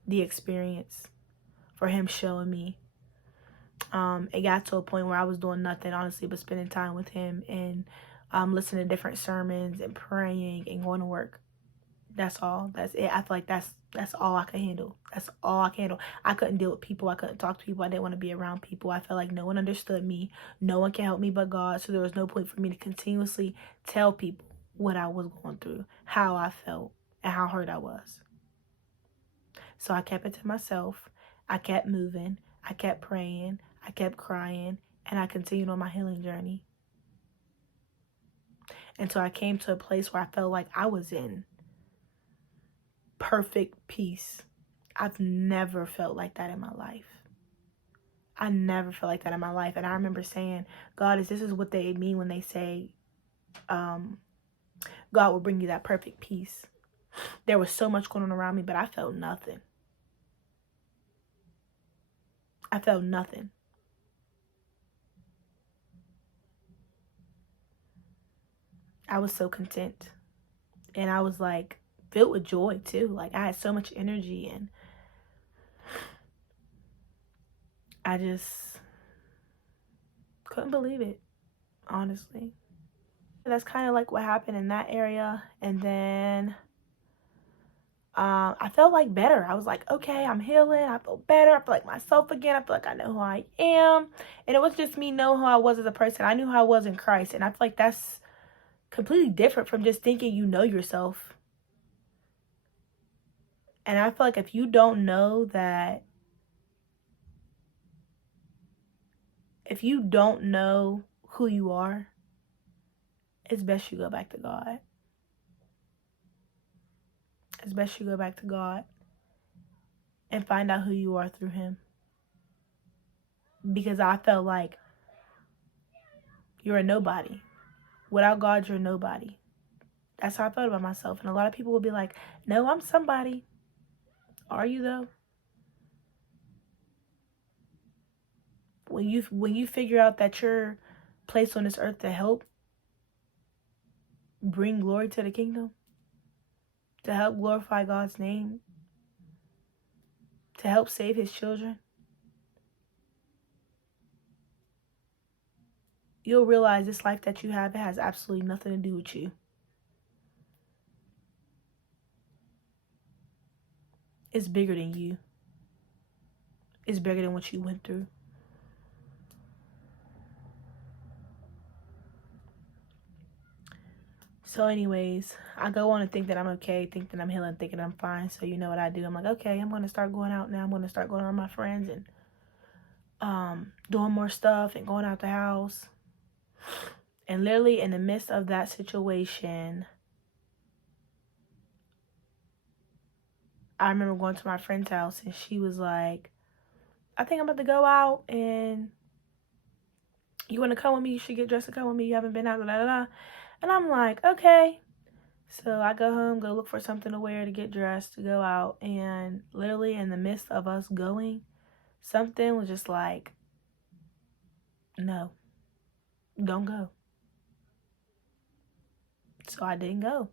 the experience, for him showing me. It got to a point where I was doing nothing, honestly, but spending time with him and listening to different sermons and praying and going to work. That's all. That's it. I feel like that's all I could handle. That's all I can handle. I couldn't deal with people. I couldn't talk to people. I didn't want to be around people. I felt like no one understood me. No one can help me but God. So there was no point for me to continuously tell people what I was going through, how I felt, and how hurt I was. So I kept it to myself. I kept moving. I kept praying. I kept crying. And I continued on my healing journey. Until I came to a place where I felt like I was in perfect peace. I've never felt like that in my life. I never felt like that in my life. And I remember saying, God, this is what they mean when they say, God will bring you that perfect peace. There was so much going on around me, but I felt nothing. I felt nothing. I was so content. And I was like, filled with joy too. Like I had so much energy and I just couldn't believe it, honestly. That's kind of like what happened in that area. And then I felt like better. I was like, okay, I'm healing. I feel better. I feel like myself again. I feel like I know who I am. And it was just me knowing who I was as a person. I knew who I was in Christ. And I feel like that's completely different from just thinking you know yourself. And I feel like if you don't know that, if you don't know who you are, it's best you go back to God. It's best you go back to God and find out who you are through him. Because I felt like you're a nobody. Without God, you're nobody. That's how I felt about myself. And a lot of people will be like, no, I'm somebody. Are you though? When you figure out that you're placed on this earth to help bring glory to the kingdom, to help glorify God's name, to help save his children, you'll realize this life that you have, it has absolutely nothing to do with you. It's bigger than you. It's bigger than what you went through. So anyways, I go on and think that I'm okay, think that I'm healing, thinking I'm fine. So you know what I do? I'm like, okay, I'm going to start going out now. I'm going to start going out with my friends and doing more stuff and going out the house. And literally in the midst of that situation, I remember going to my friend's house and she was like, I think I'm about to go out and you want to come with me? You should get dressed and come with me. You haven't been out, da da da. And I'm like, okay. So I go home, go look for something to wear, to get dressed, to go out. And literally in the midst of us going, something was just like, no, don't go. So I didn't go.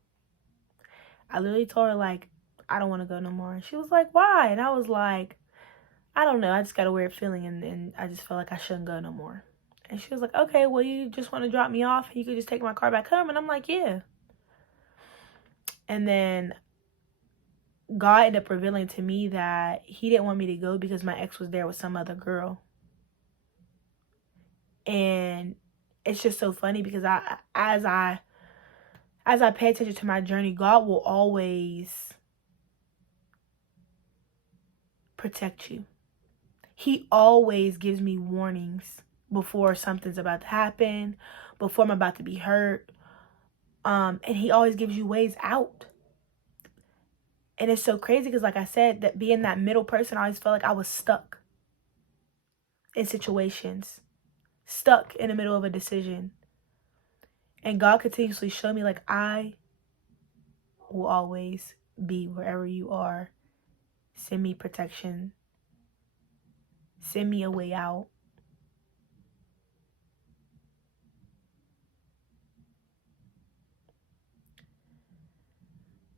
I literally told her, like, I don't want to go no more. And she was like, why? And I was like, I don't know. I just got a weird feeling and I just felt like I shouldn't go no more. And she was like, okay, well, you just want to drop me off and you could just take my car back home? And I'm like, yeah. And then God ended up revealing to me that he didn't want me to go because my ex was there with some other girl. And it's just so funny because as I pay attention to my journey, God will always protect you. He always gives me warnings before something's about to happen, before I'm about to be hurt. And he always gives you ways out. And it's so crazy because, like I said, that being that middle person, I always felt like I was stuck in situations, stuck in the middle of a decision. And God continuously showed me, like, I will always be wherever you are. Send me protection. Send me a way out.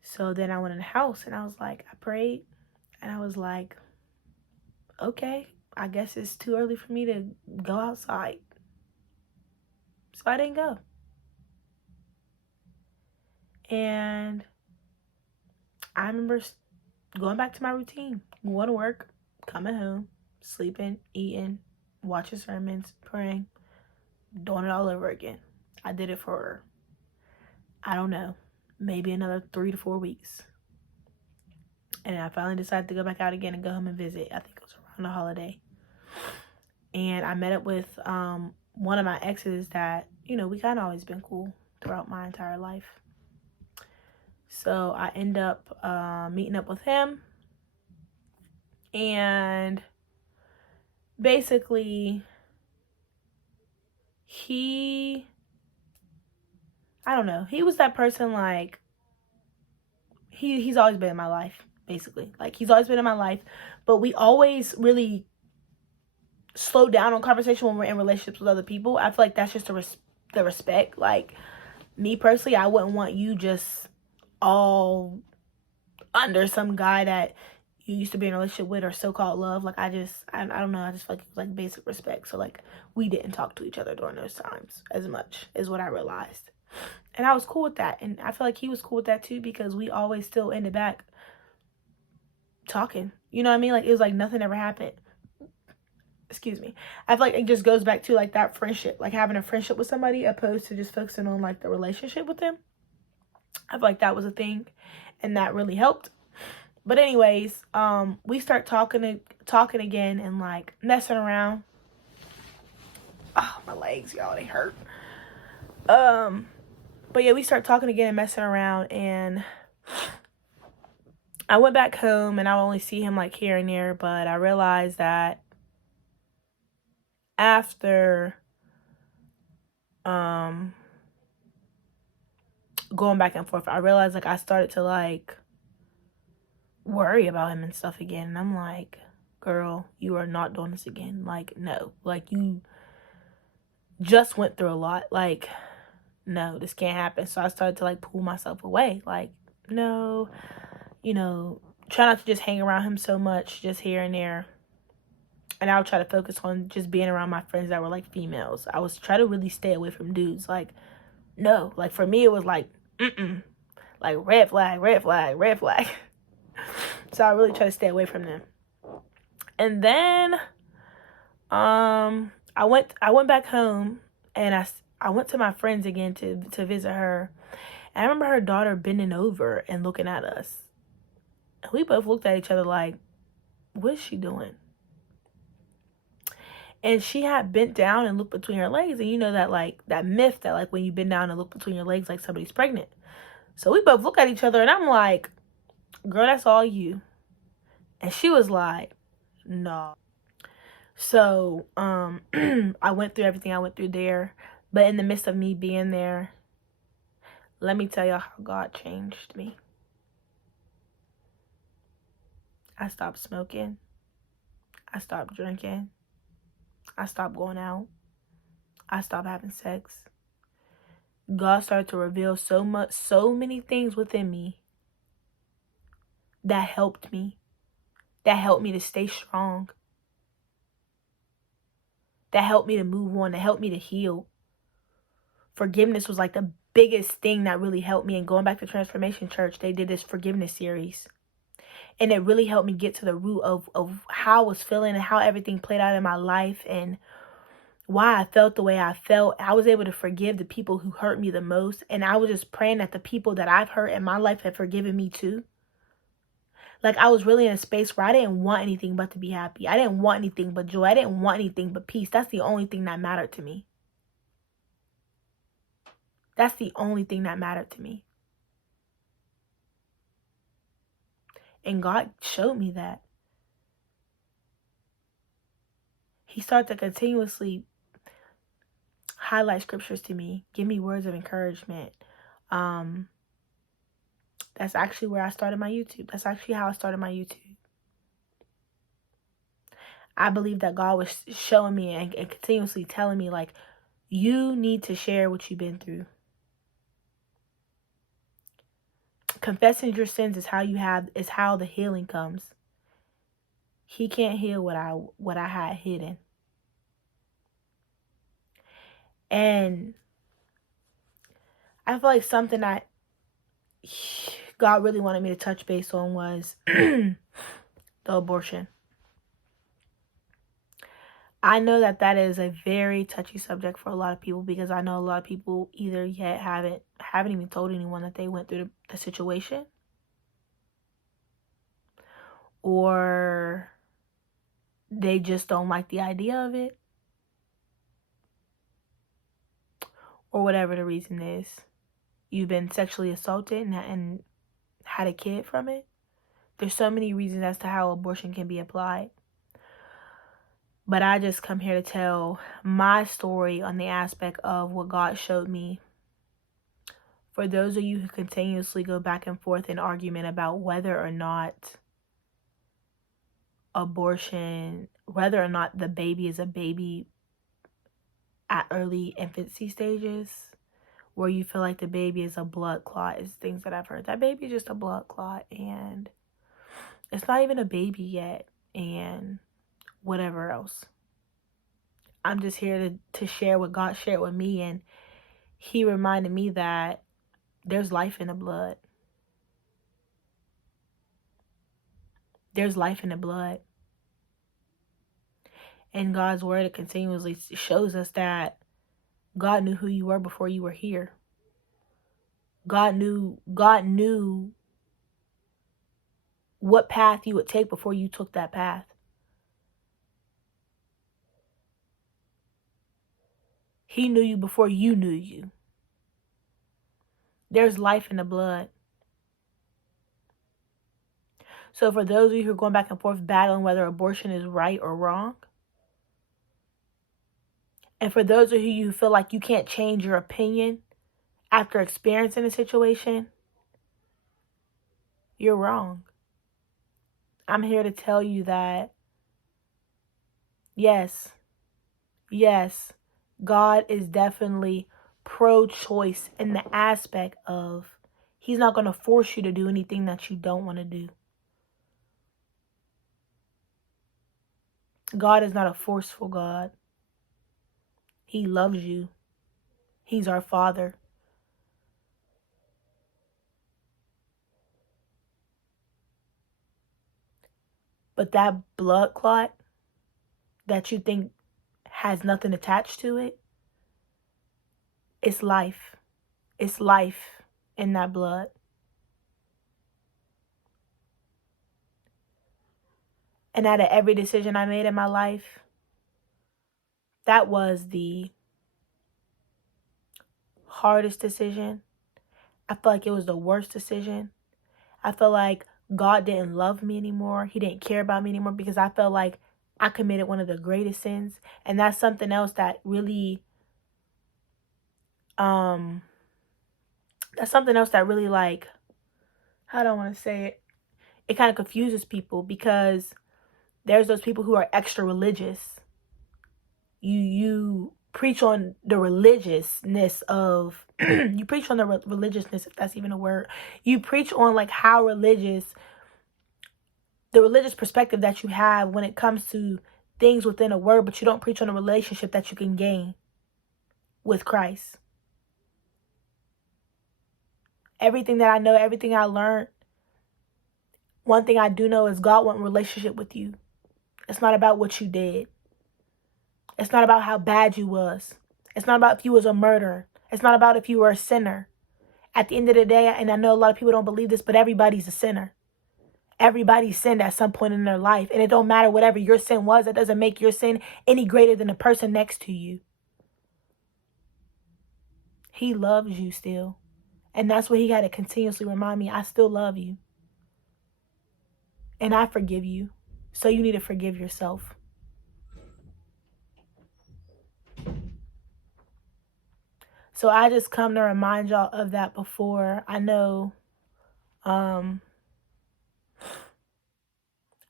So then I went in the house and I was like, I prayed and I was like, okay, I guess it's too early for me to go outside. So I didn't go. And I remember going back to my routine, going to work, coming home, sleeping, eating, watching sermons, praying, doing it all over again. I did it for, I don't know, maybe another 3 to 4 weeks. And I finally decided to go back out again and go home and visit. I think it was around the holiday. And I met up with one of my exes that, you know, we kind of always been cool throughout my entire life. So I end up meeting up with him. And basically, I don't know. He was that person, like, he's always been in my life, basically. Like, he's always been in my life. But we always really slow down on conversation when we're in relationships with other people. I feel like that's just the respect. Like, me personally, I wouldn't want you just all under some guy that you used to be in a relationship with or so-called love. Like, I don't know. I just feel like it was like basic respect. So, like, we didn't talk to each other during those times as much, is what I realized. And I was cool with that. And I feel like he was cool with that too, because we always still ended back talking. You know what I mean? Like, it was like nothing ever happened. Excuse me. I feel like it just goes back to, like, that friendship. Like, having a friendship with somebody opposed to just focusing on, like, the relationship with them. I feel like that was a thing. And that really helped. But anyways, we start talking again and, like, messing around. Oh, my legs, y'all, they hurt. But yeah, we start talking again and messing around, and I went back home and I would only see him, like, here and there, but I realized that after going back and forth, I realized, like, I started to, like, worry about him and stuff again. And I'm like, girl, you are not doing this again. Like, no. Like, you just went through a lot. Like, no, this can't happen. So I started to, like, pull myself away. Like, no, you know, try not to just hang around him so much, just here and there. And I would try to focus on just being around my friends that were, like, females. I was trying to really stay away from dudes. Like, no. Like, for me, it was like, like, red flag, red flag, red flag. So I really try to stay away from them. And then I went back home and I went to my friends again to visit her. And I remember her daughter bending over and looking at us. And we both looked at each other like, what is she doing? And she had bent down and looked between her legs. And you know that, like, that myth that, like, when you bend down and look between your legs, like somebody's pregnant. So we both look at each other and I'm like, girl, that's all you. And she was like, no. So, I went through everything I went through there. But in the midst of me being there, let me tell y'all how God changed me. I stopped smoking. I stopped drinking. I stopped going out. I stopped having sex. God started to reveal so many things within me that helped me. That helped me to stay strong. That helped me to move on. That helped me to heal. Forgiveness was like the biggest thing that really helped me. And going back to Transformation Church, they did this forgiveness series. And it really helped me get to the root of how I was feeling and how everything played out in my life and why I felt the way I felt. I was able to forgive the people who hurt me the most. And I was just praying that the people that I've hurt in my life have forgiven me too. Like, I was really in a space where I didn't want anything but to be happy. I didn't want anything but joy. I didn't want anything but peace. That's the only thing that mattered to me. That's the only thing that mattered to me. And God showed me that. He started to continuously highlight scriptures to me, give me words of encouragement. That's actually where I started my YouTube. That's actually how I started my YouTube. I believe that God was showing me and continuously telling me, like, you need to share what you've been through. Confessing your sins is how the healing comes. He can't heal what I had hidden. And I feel like something that God really wanted me to touch base on was the abortion. I know that is a very touchy subject for a lot of people, because I know a lot of people either yet haven't even told anyone that they went through the situation, or they just don't like the idea of it, or whatever the reason is. You've been sexually assaulted and had a kid from it. There's so many reasons as to how abortion can be applied. But I just come here to tell my story on the aspect of what God showed me. For those of you who continuously go back and forth in argument about whether or not the baby is a baby at early infancy stages, where you feel like the baby is a blood clot, is things that I've heard. That baby is just a blood clot, and it's not even a baby yet, and whatever else. I'm just here to share what God shared with me, and He reminded me that there's life in the blood. There's life in the blood. And God's word, it continuously shows us that God knew who you were before you were here. God knew what path you would take before you took that path. He knew you before you knew you. There's life in the blood. So for those of you who are going back and forth battling whether abortion is right or wrong, and for those of you who feel like you can't change your opinion after experiencing a situation, you're wrong. I'm here to tell you that, yes, God is definitely pro-choice in the aspect of He's not going to force you to do anything that you don't want to do. God is not a forceful God. He loves you. He's our Father. But that blood clot that you think has nothing attached to it, it's life. It's life. in that blood. And out of every decision I made in my life, that was the hardest decision. I feel like it was the worst decision. I feel like God didn't love me anymore. He didn't care about me anymore because I felt like I committed one of the greatest sins. And that's something else that really, like, how do I want to say it? It kind of confuses people because there's those people who are extra religious. You preach on the religiousness of, you preach on the religiousness, if that's even a word. You preach on like how religious, the religious perspective that you have when it comes to things within a word, but you don't preach on a relationship that you can gain with Christ. Everything that I know, everything I learned, one thing I do know is God wants a relationship with you. It's not about what you did. It's not about how bad you was. It's not about if you was a murderer. It's not about if you were a sinner. At the end of the day, and I know a lot of people don't believe this, but everybody's a sinner. Everybody sinned at some point in their life. And it don't matter whatever your sin was. It doesn't make your sin any greater than the person next to you. He loves you still. And that's what he had to continuously remind me. I still love you. And I forgive you. So you need to forgive yourself. So I just come to remind y'all of that before. I know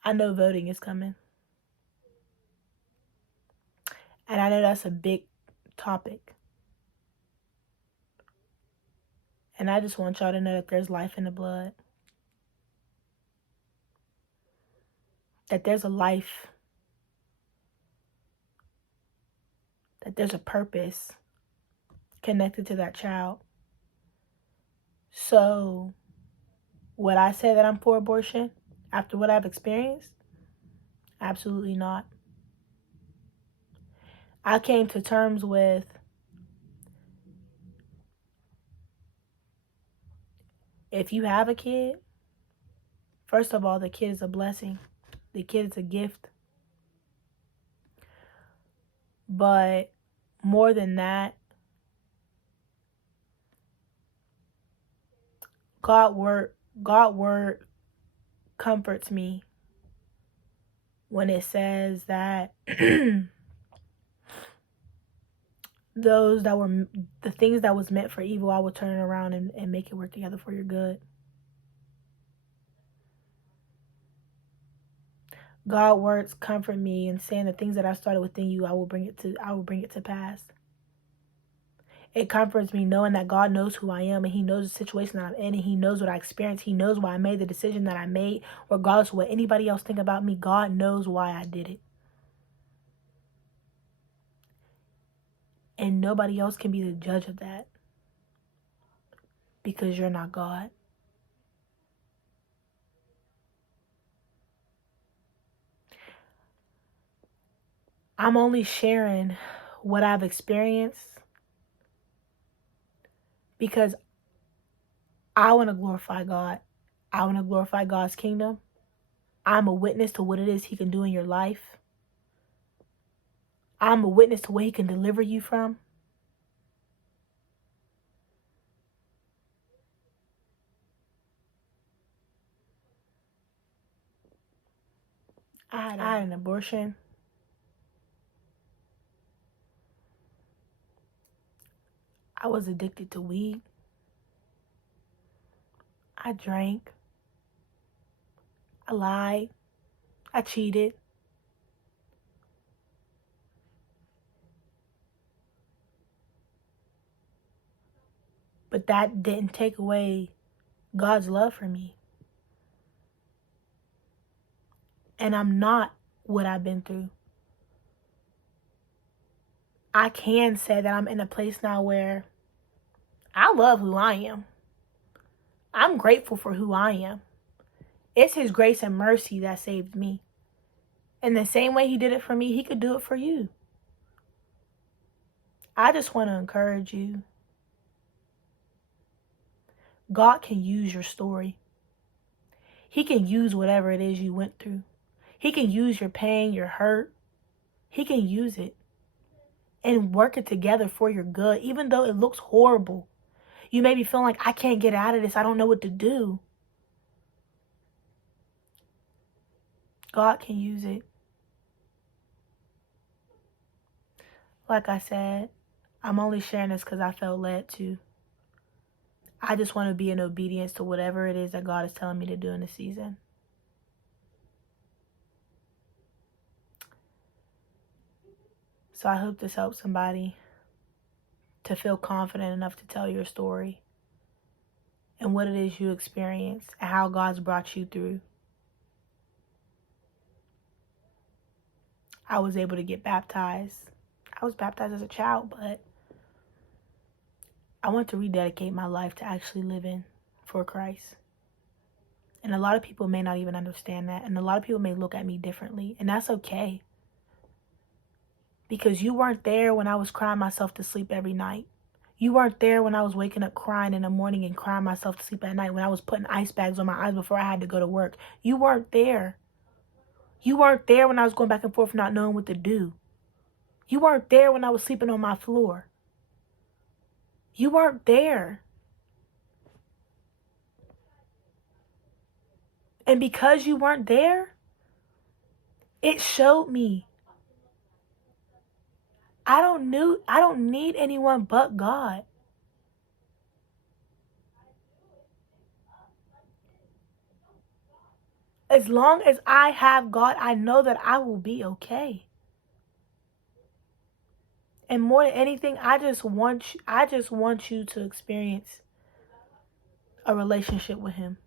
voting is coming. And I know that's a big topic. And I just want y'all to know that there's life in the blood. That there's a life. That there's a purpose connected to that child. So, would I say that I'm for abortion after what I've experienced? Absolutely not. I came to terms with if you have a kid, first of all, the kid is a blessing. The kid is a gift. But more than that, God's word comforts me when it says that the things that was meant for evil, I will turn it around and make it work together for your good. God's words comfort me in saying the things that I started within you, I will bring it to pass. It comforts me knowing that God knows who I am and he knows the situation that I'm in and he knows what I experienced. He knows why I made the decision that I made. Regardless of what anybody else think about me, God knows why I did it. And nobody else can be the judge of that. Because you're not God. I'm only sharing what I've experienced because I want to glorify God. I want to glorify God's kingdom. I'm a witness to what it is he can do in your life. I'm a witness to what he can deliver you from. I had an abortion. I was addicted to weed. I drank. I lied. I cheated. But that didn't take away God's love for me. And I'm not what I've been through. I can say that I'm in a place now where I love who I am. I'm grateful for who I am. It's his grace and mercy that saved me. In the same way he did it for me, he could do it for you. I just want to encourage you. God can use your story. He can use whatever it is you went through. He can use your pain, your hurt. He can use it and work it together for your good, even though it looks horrible. You may be feeling like, I can't get out of this. I don't know what to do. God can use it. Like I said, I'm only sharing this because I felt led to. I just want to be in obedience to whatever it is that God is telling me to do in this season. So I hope this helps somebody to feel confident enough to tell your story and what it is you experienced and how God's brought you through. I was able to get baptized. I was baptized as a child, but I want to rededicate my life to actually living for Christ. And a lot of people may not even understand that. And a lot of people may look at me differently. And that's okay. Because you weren't there when I was crying myself to sleep every night. You weren't there when I was waking up crying in the morning and crying myself to sleep at night, when I was putting ice bags on my eyes before I had to go to work. You weren't there. You weren't there when I was going back and forth not knowing what to do. You weren't there when I was sleeping on my floor. You weren't there. And because you weren't there, it showed me I don't need anyone but God. As long as I have God, I know that I will be okay. And more than anything, I just want you to experience a relationship with Him.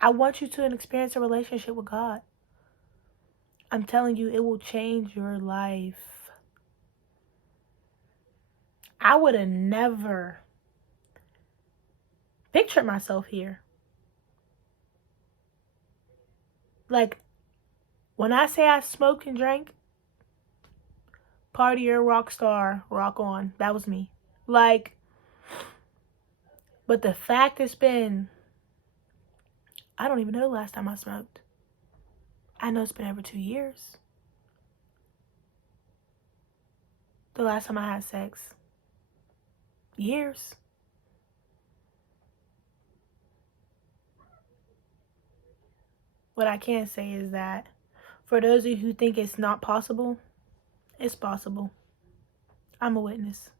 I want you to experience a relationship with God. I'm telling you, it will change your life. I would have never pictured myself here. Like, when I say I smoked and drank, partier, rock star, rock on. That was me. Like, but the fact it's been, I don't even know the last time I smoked. I know it's been over 2 years. The last time I had sex. Years. What I can say is that for those of you who think it's not possible, it's possible. I'm a witness.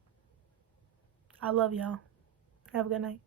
I love y'all. Have a good night.